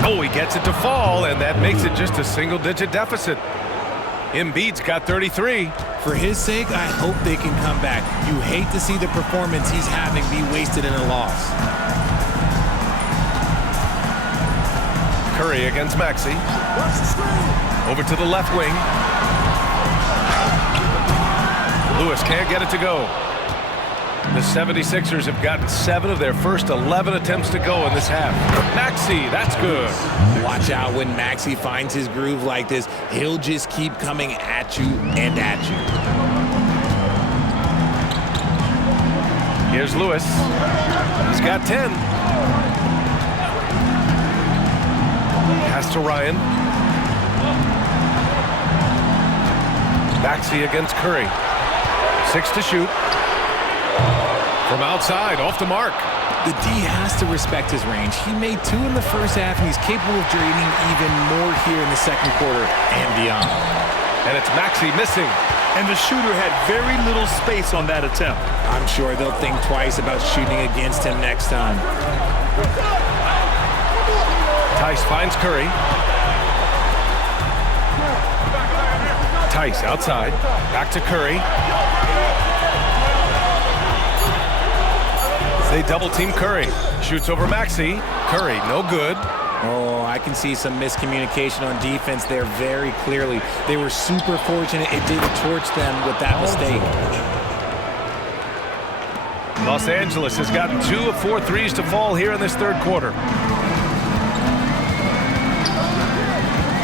Oh, he gets it to fall, and that makes it just a single-digit deficit. Embiid's got 33. For his sake, I hope they can come back. You hate to see the performance he's having be wasted in a loss. Curry against Maxey. Over to the left wing. Lewis can't get it to go. The 76ers have gotten 7 of their first 11 attempts to go in this half. Maxey, that's good. Watch out when Maxey finds his groove like this. He'll just keep coming at you and at you. Here's Lewis. He's got 10. Pass to Ryan. Maxey against Curry. 6 to shoot. From outside, off the mark. The D has to respect his range. He made 2 in the first half, and he's capable of draining even more here in the second quarter and beyond. And it's Maxey missing. And the shooter had very little space on that attempt. I'm sure they'll think twice about shooting against him next time. Tice finds Curry. Tice outside. Back to Curry. They double-team Curry. Shoots over Maxey. Curry, no good. Oh, I can see some miscommunication on defense there very clearly. They were super fortunate it didn't torch them with that mistake. Los Angeles has gotten 2 of 4 threes to fall here in this third quarter.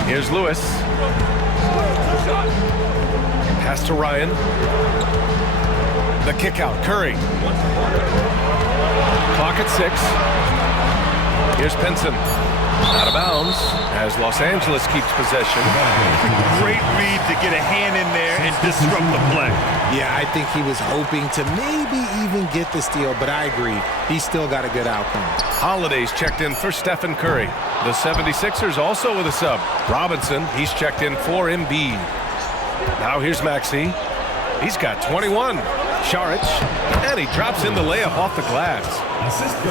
Here's Lewis. Pass to Ryan. The kick out, Curry. Clock at 6. Here's Pinson. Out of bounds as Los Angeles keeps possession. Great read to get a hand in there and disrupt the play. Yeah, I think he was hoping to maybe even get the steal, but I agree. He still got a good outcome. Holiday's checked in for Stephen Curry. The 76ers also with a sub. Robinson, he's checked in for Embiid. Now here's Maxey. He's got 21. Saric, and he drops in the layup off the glass.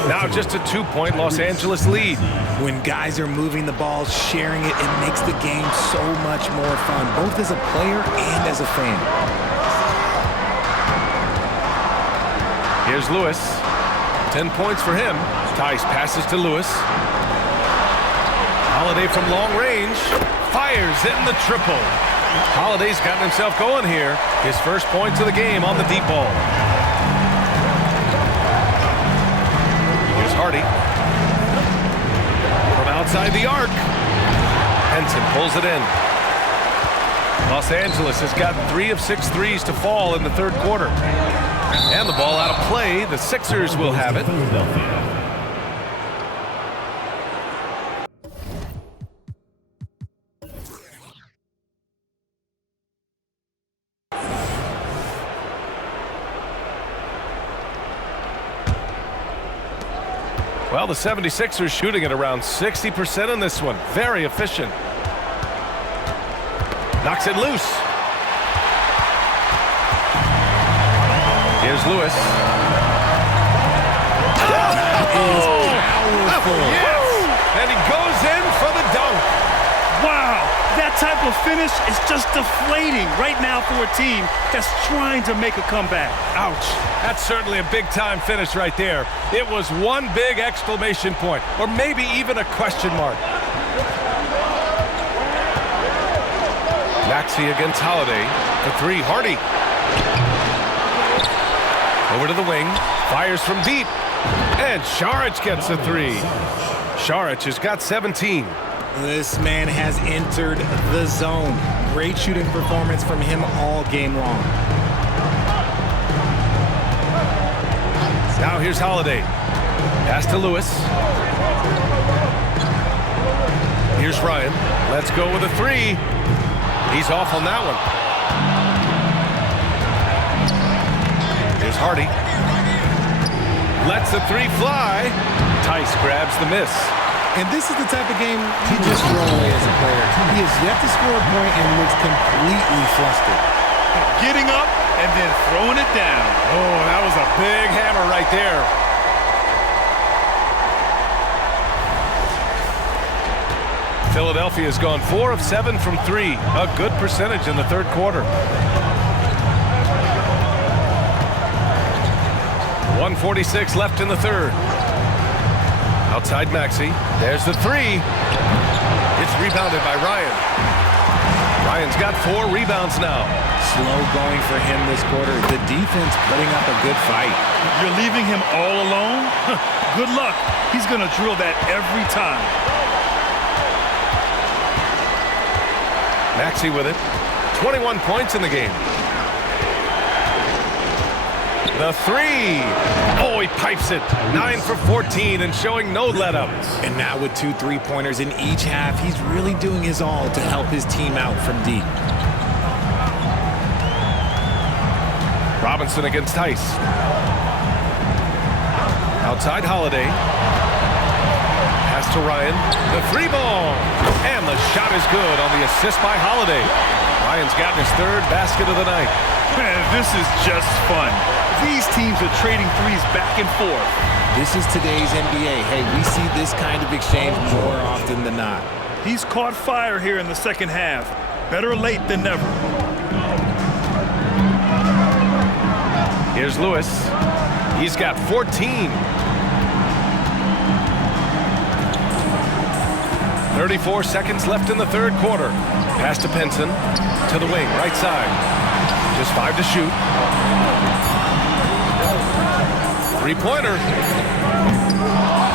Now just a 2-point Los Angeles lead. When guys are moving the ball, sharing it, it makes the game so much more fun, both as a player and as a fan. Here's Lewis. 10 points for him. Tice passes to Lewis. Holiday from long range. Fires in the triple. Holiday's gotten himself going here. His first points of the game on the deep ball. Here's Hardy. From outside the arc. Henson pulls it in. Los Angeles has gotten 3 of 6 threes to fall in the third quarter. And the ball out of play. The Sixers will have it. Well, the 76ers shooting at around 60% in this one. Very efficient. Knocks it loose. Here's Lewis. Powerful. Yes! And he goes in for the dunk. Wow, that type of finish is just deflating right now for a team that's trying to make a comeback. Ouch. That's certainly a big-time finish right there. It was one big exclamation point, or maybe even a question mark. Maxey against Holiday. The 3, Hardy. Over to the wing. Fires from deep. And Saric gets the 3. Saric has got 17. This man has entered the zone. Great shooting performance from him all game long. Now here's Holiday. Pass to Lewis. Here's Ryan. Let's go with a 3. He's off on that one. Here's Hardy. Lets the 3 fly. Tice grabs the miss. And this is the type of game you just throw away as a player. He has yet to score a point and looks completely flustered. Getting up and then throwing it down. Oh, that was a big hammer right there. Philadelphia has gone 4 of 7 from 3. A good percentage in the third quarter. 1:46 left in the third. Outside Maxey. There's the 3. It's rebounded by Ryan. Ryan's got 4 rebounds now. Slow going for him this quarter. The defense putting up a good fight. You're leaving him all alone? Good luck. He's going to drill that every time. Maxey with it. 21 points in the game. The three. Oh, he pipes it. 9 for 14 and showing no let-ups. And now with 2 3-pointers in each half, he's really doing his all to help his team out from deep. Robinson against Tice. Outside Holiday. Pass to Ryan. The three ball. And the shot is good on the assist by Holiday. Ryan's gotten his 3rd basket of the night. Man, this is just fun. These teams are trading threes back and forth. This is today's NBA. Hey, we see this kind of exchange more often than not. He's caught fire here in the second half. Better late than never. Here's Lewis. He's got 14. 34 seconds left in the 3rd quarter. Pass to Penson. To the wing, right side. Just 5 to shoot. 3-pointer.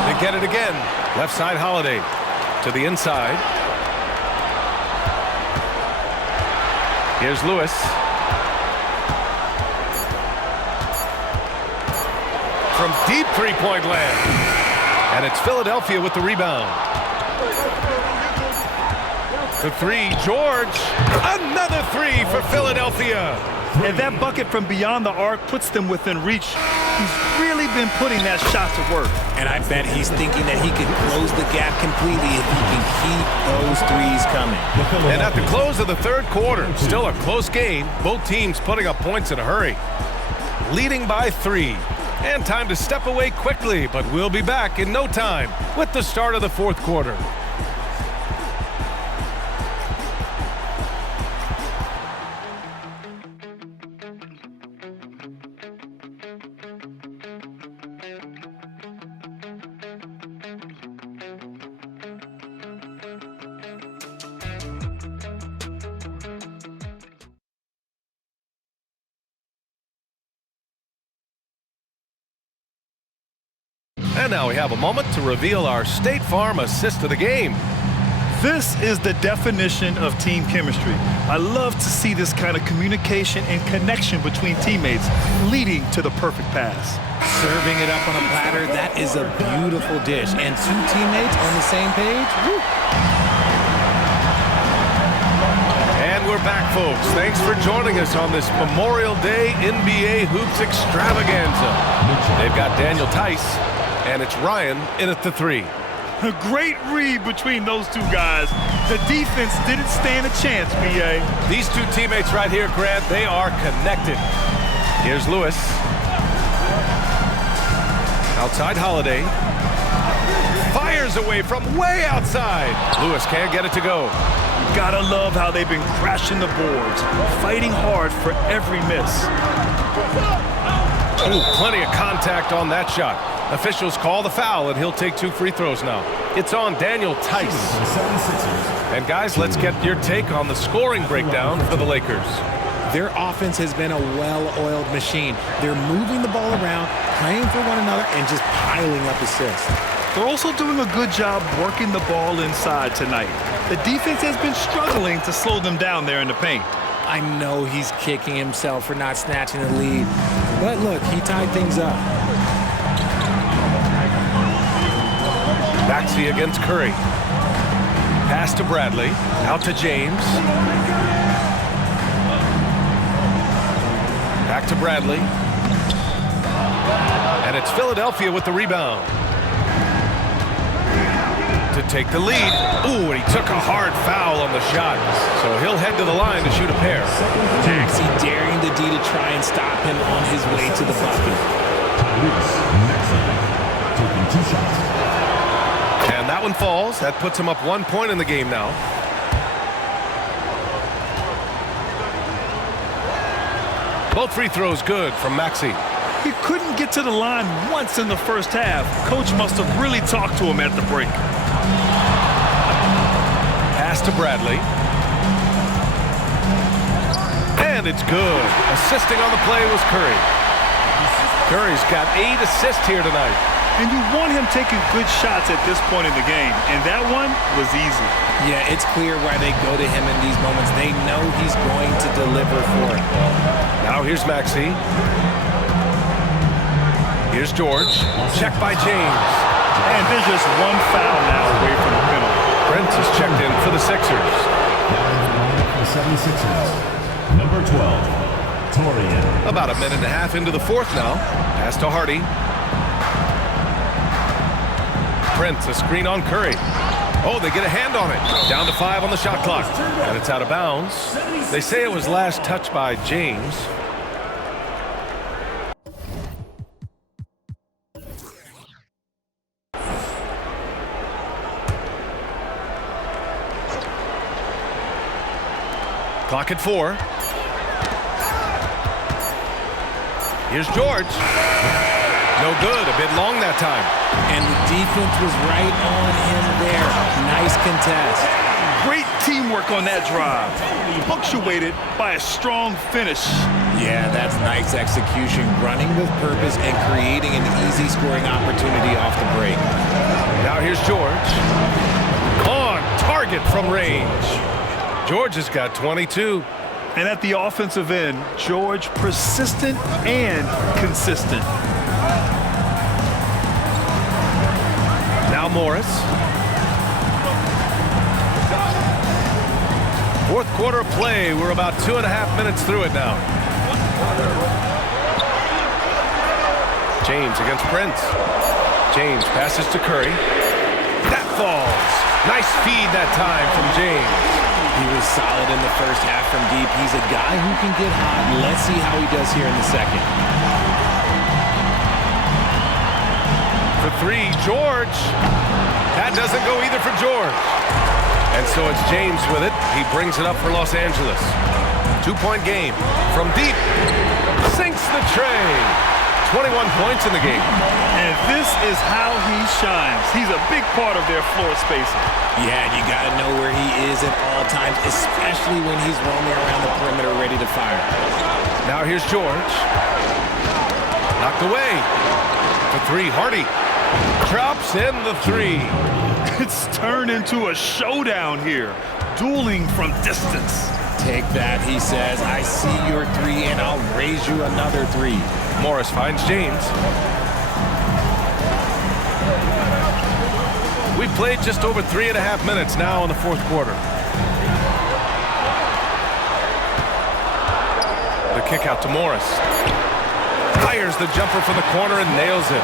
They get it again. Left side Holiday. To the inside. Here's Lewis. From deep 3-point land. And it's Philadelphia with the rebound. The three, George. Another 3 for Philadelphia. And that bucket from beyond the arc puts them within reach. He's really been putting that shot to work. And I bet he's thinking that he can close the gap completely if he can keep those threes coming. And at the close of the 3rd quarter, still a close game. Both teams putting up points in a hurry. Leading by 3. And time to step away quickly, but we'll be back in no time with the start of the 4th quarter. And now we have a moment to reveal our State Farm assist of the game. This is the definition of team chemistry. I love to see this kind of communication and connection between teammates leading to the perfect pass. Serving it up on a platter, that is a beautiful dish. And 2 teammates on the same page. Woo. And we're back, folks. Thanks for joining us on this Memorial Day NBA Hoops Extravaganza. They've got Daniel Tice. And it's Ryan in at the 3. A great read between those 2 guys. The defense didn't stand a chance, B.A. These 2 teammates right here, Grant, they are connected. Here's Lewis. Outside Holiday. Fires away from way outside. Lewis can't get it to go. You gotta love how they've been crashing the boards, fighting hard for every miss. Ooh, plenty of contact on that shot. Officials call the foul, and he'll take 2 free throws now. It's on Daniel Tice. And guys, let's get your take on the scoring breakdown for the Lakers. Their offense has been a well-oiled machine. They're moving the ball around, playing for one another, and just piling up assists. They're also doing a good job working the ball inside tonight. The defense has been struggling to slow them down there in the paint. I know he's kicking himself for not snatching the lead, but look, he tied things up. Maxey against Curry. Pass to Bradley. Out to James. Back to Bradley. And it's Philadelphia with the rebound. To take the lead. Ooh, and he took a hard foul on the shot. So he'll head to the line to shoot a pair. Maxey daring the D to try and stop him on his way to the bucket. Taking 2 shots. And that one falls. That puts him up 1 point in the game now. Both free throws good from Maxey. He couldn't get to the line once in the first half. Coach must have really talked to him at the break. Pass to Bradley. And it's good. Assisting on the play was Curry. Curry's got 8 assists here tonight. And you want him taking good shots at this point in the game. And that one was easy. Yeah, it's clear why they go to him in these moments. They know he's going to deliver for it. Now here's Maxey. Here's George. Checked by James. And there's just one foul now away from the penalty. Prince is checked in for the Sixers. The 76ers, number 12, Torian. About a minute and a half into the fourth now. Pass to Hardy. Prince, a screen on Curry. Oh, they get a hand on it. Down to 5 on the shot clock. And it's out of bounds. They say it was last touched by James. Clock at 4. Here's George. No good. A bit long that time. And the defense was right on him there. Nice contest. Great teamwork on that drive. Punctuated by a strong finish. Yeah, that's nice execution. Running with purpose and creating an easy scoring opportunity off the break. Now here's George. On target from range. George has got 22. And at the offensive end, George persistent and consistent. Now Morris. Fourth quarter of play. We're about 2.5 minutes through it now. James against Prince. James passes to Curry. That falls. Nice feed that time from James. He was solid in the first half from deep. He's a guy who can get hot. Let's see how he does here in the second. For 3, George. That doesn't go either for George. And so it's James with it. He brings it up for Los Angeles. 2-point game. From deep. Sinks the tray. 21 points in the game. And this is how he shines. He's a big part of their floor spacing. Yeah, you got to know where he is at all times, especially when he's roaming around the perimeter ready to fire. Now here's George. Knocked away. For 3, Hardy. Drops in the 3. It's turned into a showdown here. Dueling from distance. Take that, he says. I see your 3, and I'll raise you another 3. Morris finds James. We've played just over 3.5 minutes now in the fourth quarter. The kick out to Morris. Fires the jumper from the corner and nails it.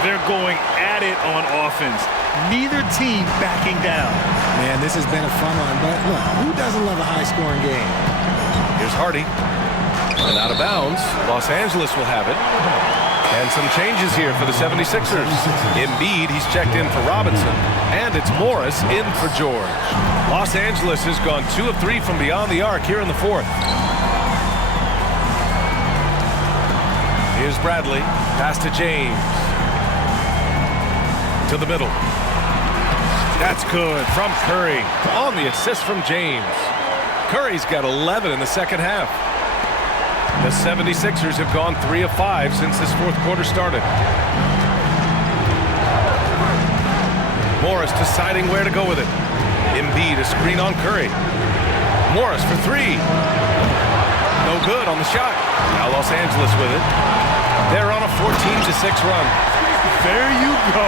They're going at it on offense. Neither team backing down. Man, this has been a fun one, but look, who doesn't love a high-scoring game? Here's Hardy. And out of bounds. Los Angeles will have it. And some changes here for the 76ers. Embiid, he's checked in for Robinson. And it's Morris in for George. Los Angeles has gone 2 of 3 from beyond the arc here in the fourth. Here's Bradley. Pass to James. To the middle. That's good from Curry. On the assist from James. Curry's got 11 in the second half. The 76ers have gone 3 of 5 since this fourth quarter started. Morris deciding where to go with it. Embiid, a screen on Curry. Morris for 3. No good on the shot. Now Los Angeles with it. They're on a 14-6 run. There you go.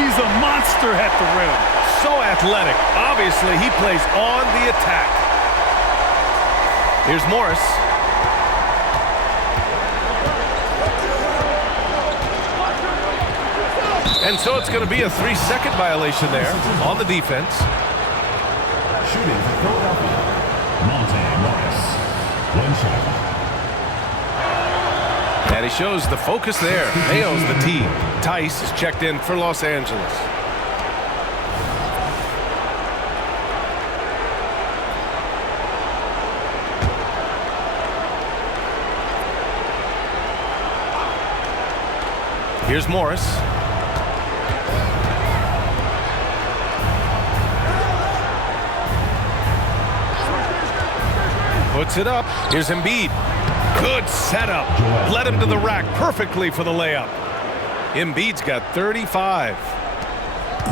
He's a monster at the rim. So athletic. Obviously, he plays on the attack. Here's Morris. And so it's going to be a 3-second violation there on the defense. Shooting for Philadelphia, Monte Morris. 1 shot. And he shows the focus there. Nails the tee. Tice is checked in for Los Angeles. Here's Morris. Puts it up. Here's Embiid. Good setup. Led him to the rack perfectly for the layup. Embiid's got 35.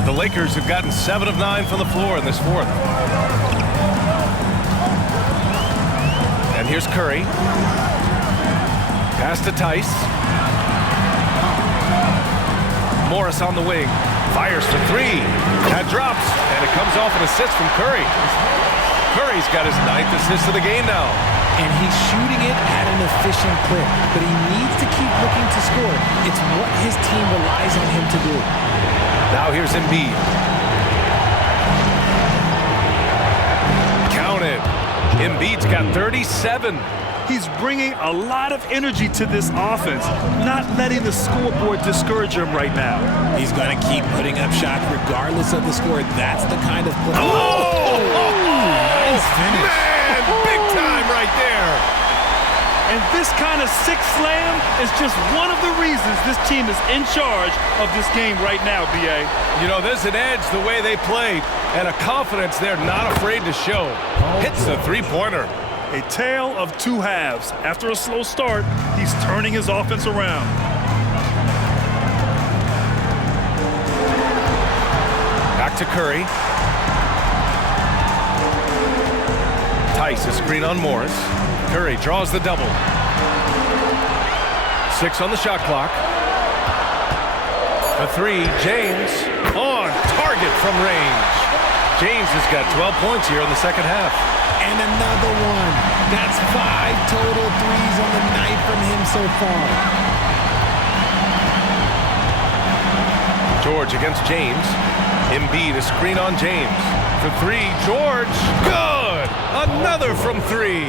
The Lakers have gotten 7 of 9 from the floor in this fourth. And here's Curry. Pass to Tice. Morris on the wing. Fires for three. That drops, and it comes off an assist from Curry. Curry's got his 9th assist of the game now. And he's shooting it at an efficient clip, but he needs to keep looking to score. It's what his team relies on him to do. Now here's Embiid. Count it. Embiid's got 37. He's bringing a lot of energy to this offense, not letting the scoreboard discourage him right now. He's going to keep putting up shots regardless of the score. That's the kind of play. Oh! Nice finish. Man, big time right there. And this kind of six slam is just one of the reasons this team is in charge of this game right now, B.A. You know, there's an edge the way they play and a confidence they're not afraid to show. Hits the three-pointer. A tale of two halves. After a slow start, he's turning his offense around. Back to Curry. Tice, a screen on Morris. Curry draws the double. 6 on the shot clock. A three, James on target from range. James has got 12 points here in the second half. And another one. That's 5 total threes on the night from him so far. George against James. Embiid, a screen on James. For three, George, good! Another from three.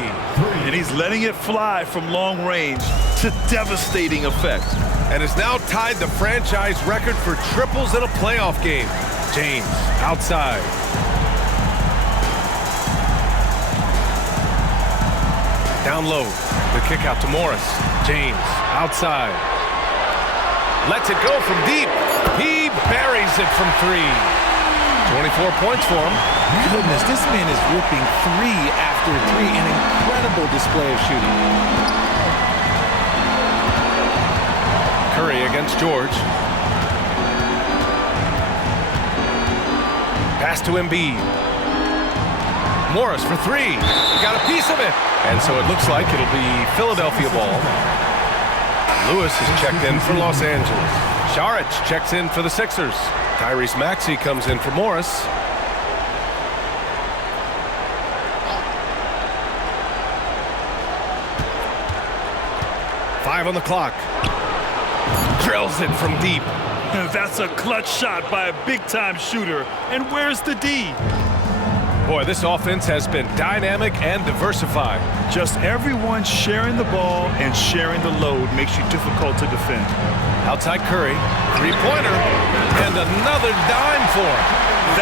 And he's letting it fly from long range to devastating effect. And has now tied the franchise record for triples in a playoff game. James, outside. Down low, the kick out to Morris. James, outside. Lets it go from deep. He buries it from three. 24 points for him. Goodness, this man is ripping 3 after 3. An incredible display of shooting. Curry against George. Pass to Embiid. Morris for three. Got a piece of it. And so it looks like it'll be Philadelphia ball. Lewis is checked in for Los Angeles. Saric checks in for the Sixers. Tyrese Maxey comes in for Morris. Five on the clock. Drills it from deep. That's a clutch shot by a big-time shooter. And where's the D? Boy, this offense has been dynamic and diversified. Just everyone sharing the ball and sharing the load makes you difficult to defend. Outside Curry, three-pointer, and another dime for him.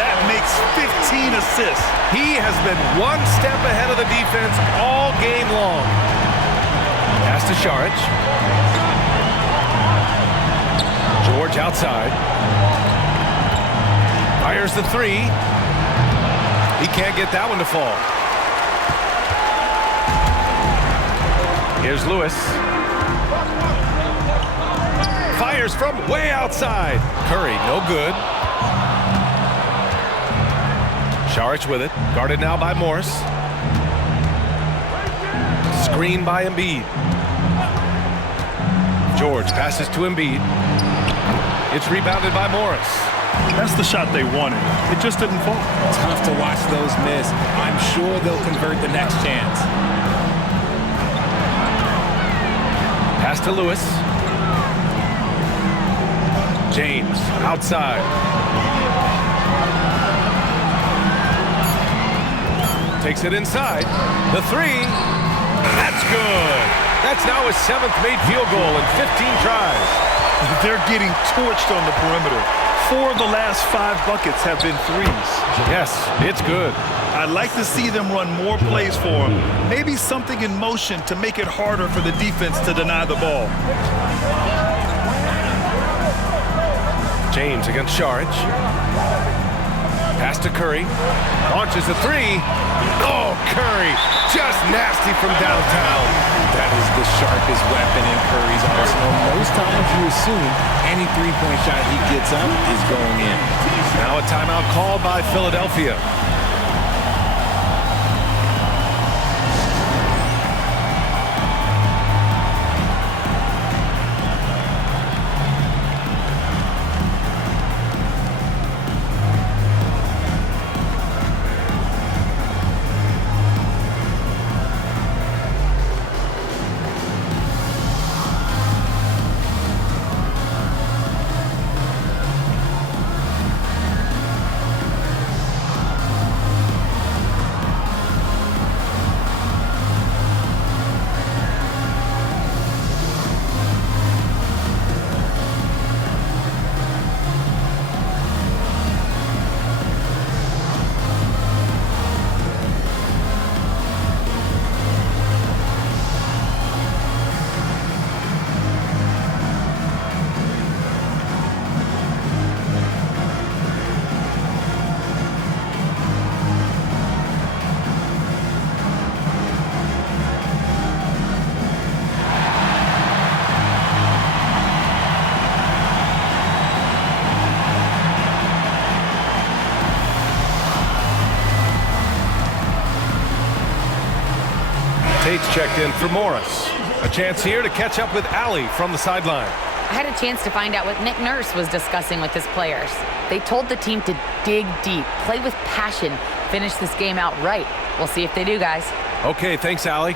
That makes 15 assists. He has been one step ahead of the defense all game long. Pass to Saric. George outside. Fires the three. He can't get that one to fall. Here's Lewis. Fires from way outside. Curry, no good. Saric with it. Guarded now by Morris. Screen by Embiid. George passes to Embiid. It's rebounded by Morris. That's the shot they wanted. It just didn't fall. Tough to watch those miss. I'm sure they'll convert the next chance. Pass to Lewis. James outside. Takes it inside. The three. That's good. That's now his 7th made field goal in 15 tries. They're getting torched on the perimeter. 4 of the last 5 buckets have been threes. Yes, it's good. I'd like to see them run more plays for him. Maybe something in motion to make it harder for the defense to deny the ball. James against Saric. Pass to Curry. Launches a three. Oh, Curry. Just nasty from downtown. That is the sharpest weapon in Curry's arsenal. Most times you assume any three-point shot he gets up is going in. Now a timeout called by Philadelphia. Tate's checked in for Morris. A chance here to catch up with Allie from the sideline. I had a chance to find out what Nick Nurse was discussing with his players. They told the team to dig deep, play with passion, finish this game out right. We'll see if they do, guys. Okay, thanks, Allie.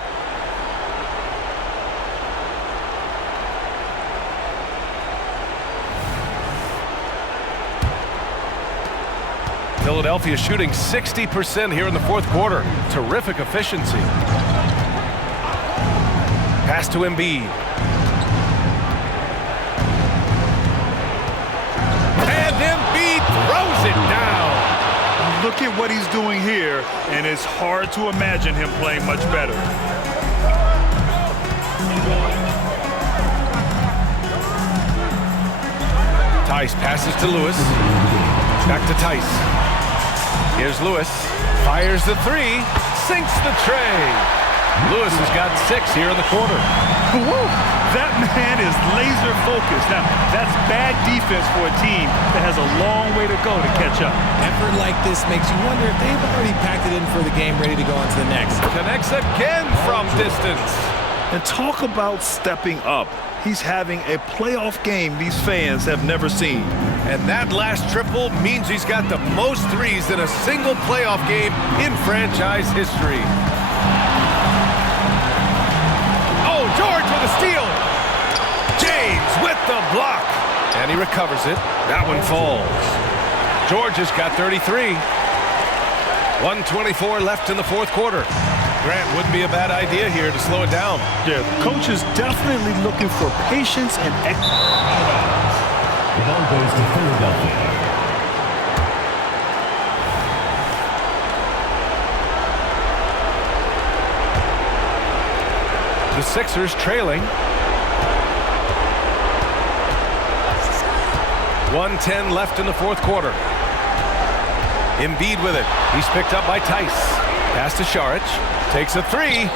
Philadelphia shooting 60% here in the fourth quarter. Terrific efficiency. Pass to Embiid. And Embiid throws it down. Look at what he's doing here, and it's hard to imagine him playing much better. Tice passes to Lewis. Back to Tice. Here's Lewis. Fires the three. Sinks the tray. Lewis has got 6 here in the quarter. Woo! That man is laser focused. Now, that's bad defense for a team that has a long way to go to catch up. Effort like this makes you wonder if they've already packed it in for the game, ready to go on to the next. Connects again from distance. And talk about stepping up. He's having a playoff game these fans have never seen. And that last triple means he's got the most threes in a single playoff game in franchise history. Oh, George with a steal. James with the block. And he recovers it. That one falls. George has got 33. 1:24 left in the fourth quarter. Grant, wouldn't be a bad idea here to slow it down. Yeah, the coach is definitely looking for patience and The ball goes to Philadelphia. The Sixers trailing. 1:10 left in the fourth quarter. Embiid with it. He's picked up by Tice. Pass to Šarić. Takes a three.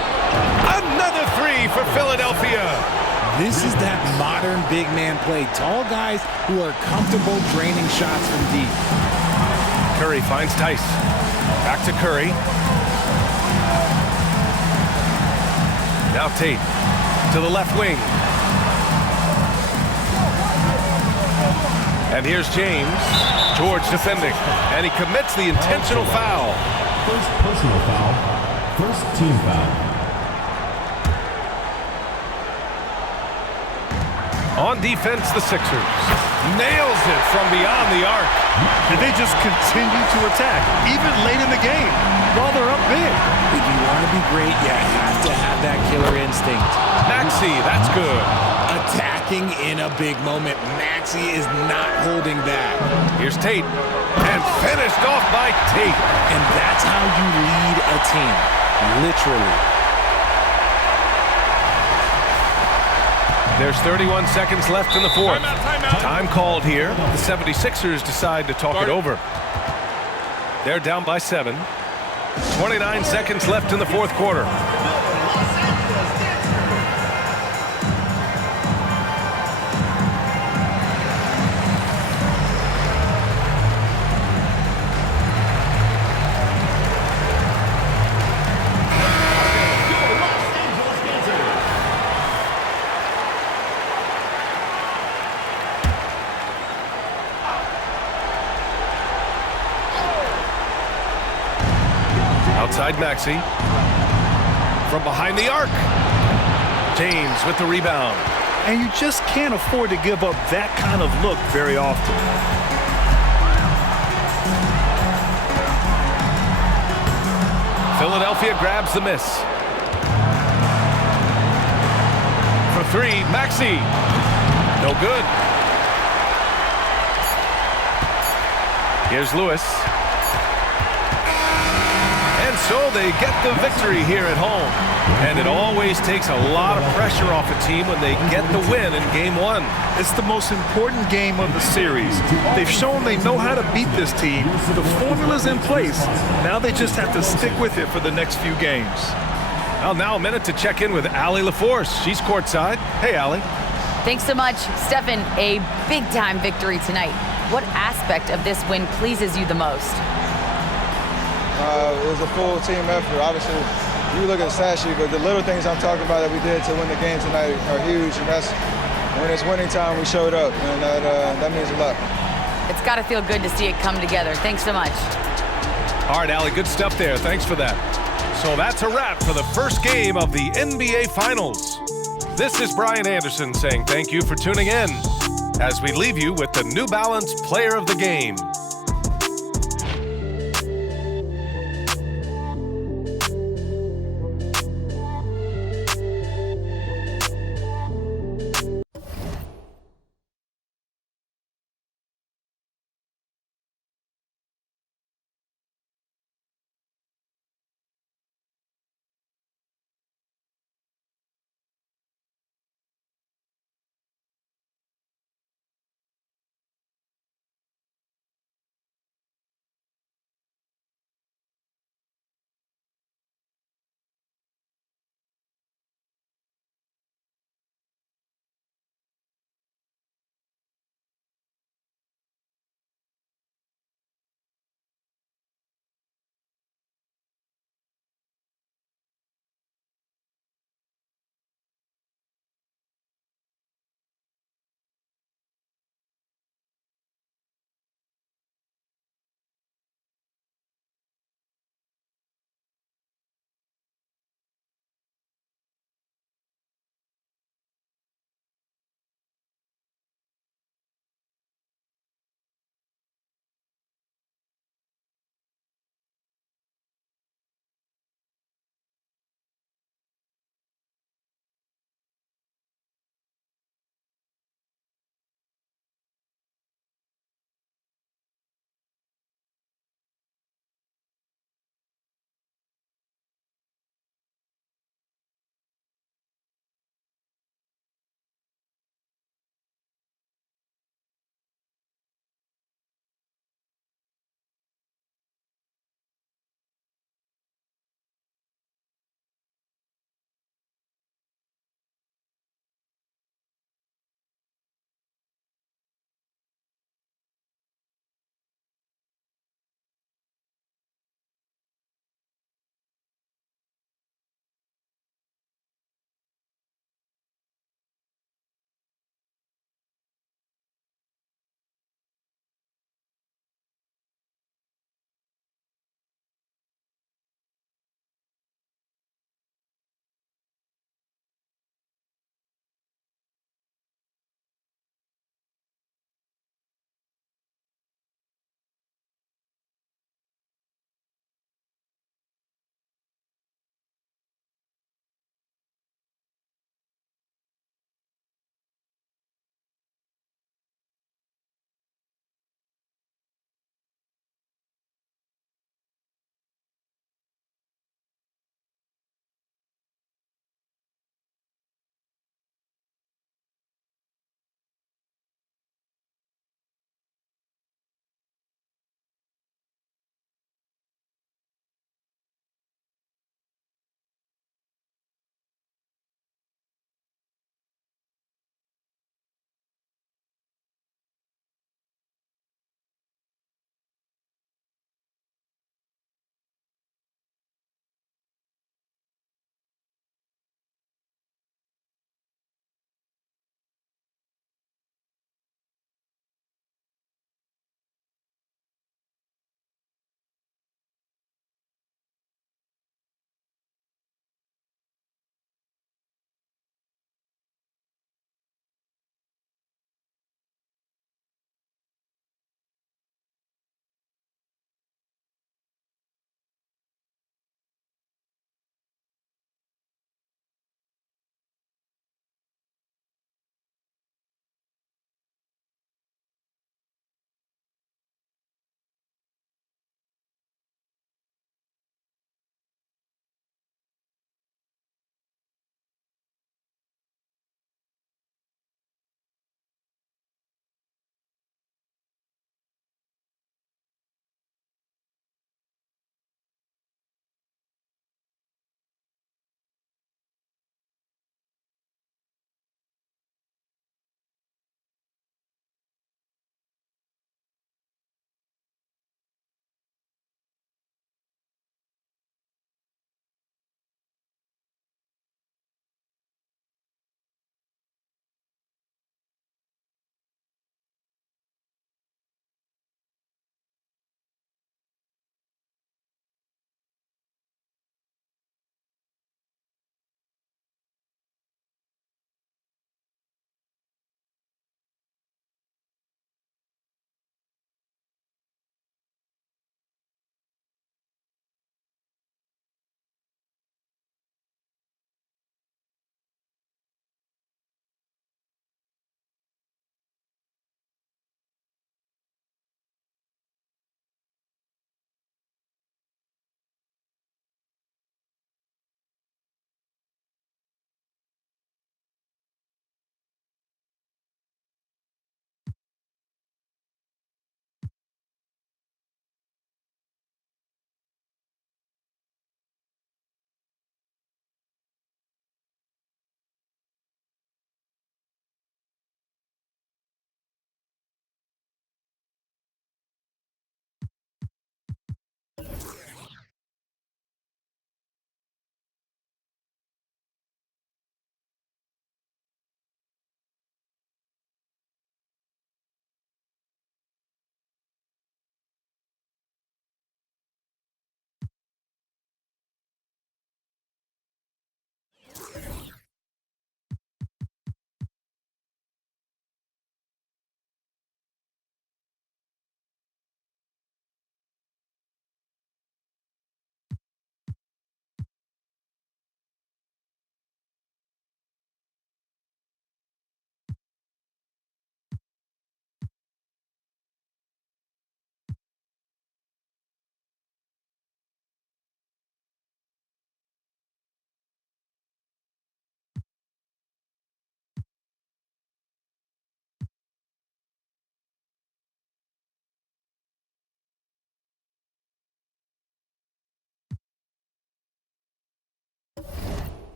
Another three for Philadelphia. This is that modern big man play. Tall guys who are comfortable draining shots from deep. Curry finds Tice. Back to Curry. Now Tate to the left wing. And here's James. George defending. And he commits the intentional foul. First personal foul. First team foul. On defense, the Sixers. Nails it from beyond the arc. And they just continue to attack, even late in the game, while they're up big. If you want to be great, you have to have that killer instinct. Maxey, that's good. Attacking in a big moment. Maxey is not holding back. Here's Tate. And finished off by Tate. And that's how you lead a team. Literally. There's 31 seconds left in the fourth. Time called here. The 76ers decide to talk it over. They're down by 7. 29 seconds left in the fourth quarter. Outside Maxey. From behind the arc. James with the rebound. And you just can't afford to give up that kind of look very often. Philadelphia grabs the miss. For three, Maxey. No good. Here's Lewis. And so they get the victory here at home. And it always takes a lot of pressure off a team when they get the win in Game 1. It's the most important game of the series. They've shown they know how to beat this team. The formula's in place. Now they just have to stick with it for the next few games. Well, now a minute to check in with Allie LaForce. She's courtside. Hey, Allie. Thanks so much. Stephen, a big-time victory tonight. What aspect of this win pleases you the most? It was a full team effort. Obviously, you look at the stat sheet, but the little things I'm talking about that we did to win the game tonight are huge, and that's when it's winning time, we showed up, and that means a lot. It's got to feel good to see it come together. Thanks so much. All right, Allie, good stuff there. Thanks for that. So that's a wrap for the first game of the NBA Finals. This is Brian Anderson saying thank you for tuning in as we leave you with the New Balance Player of the Game.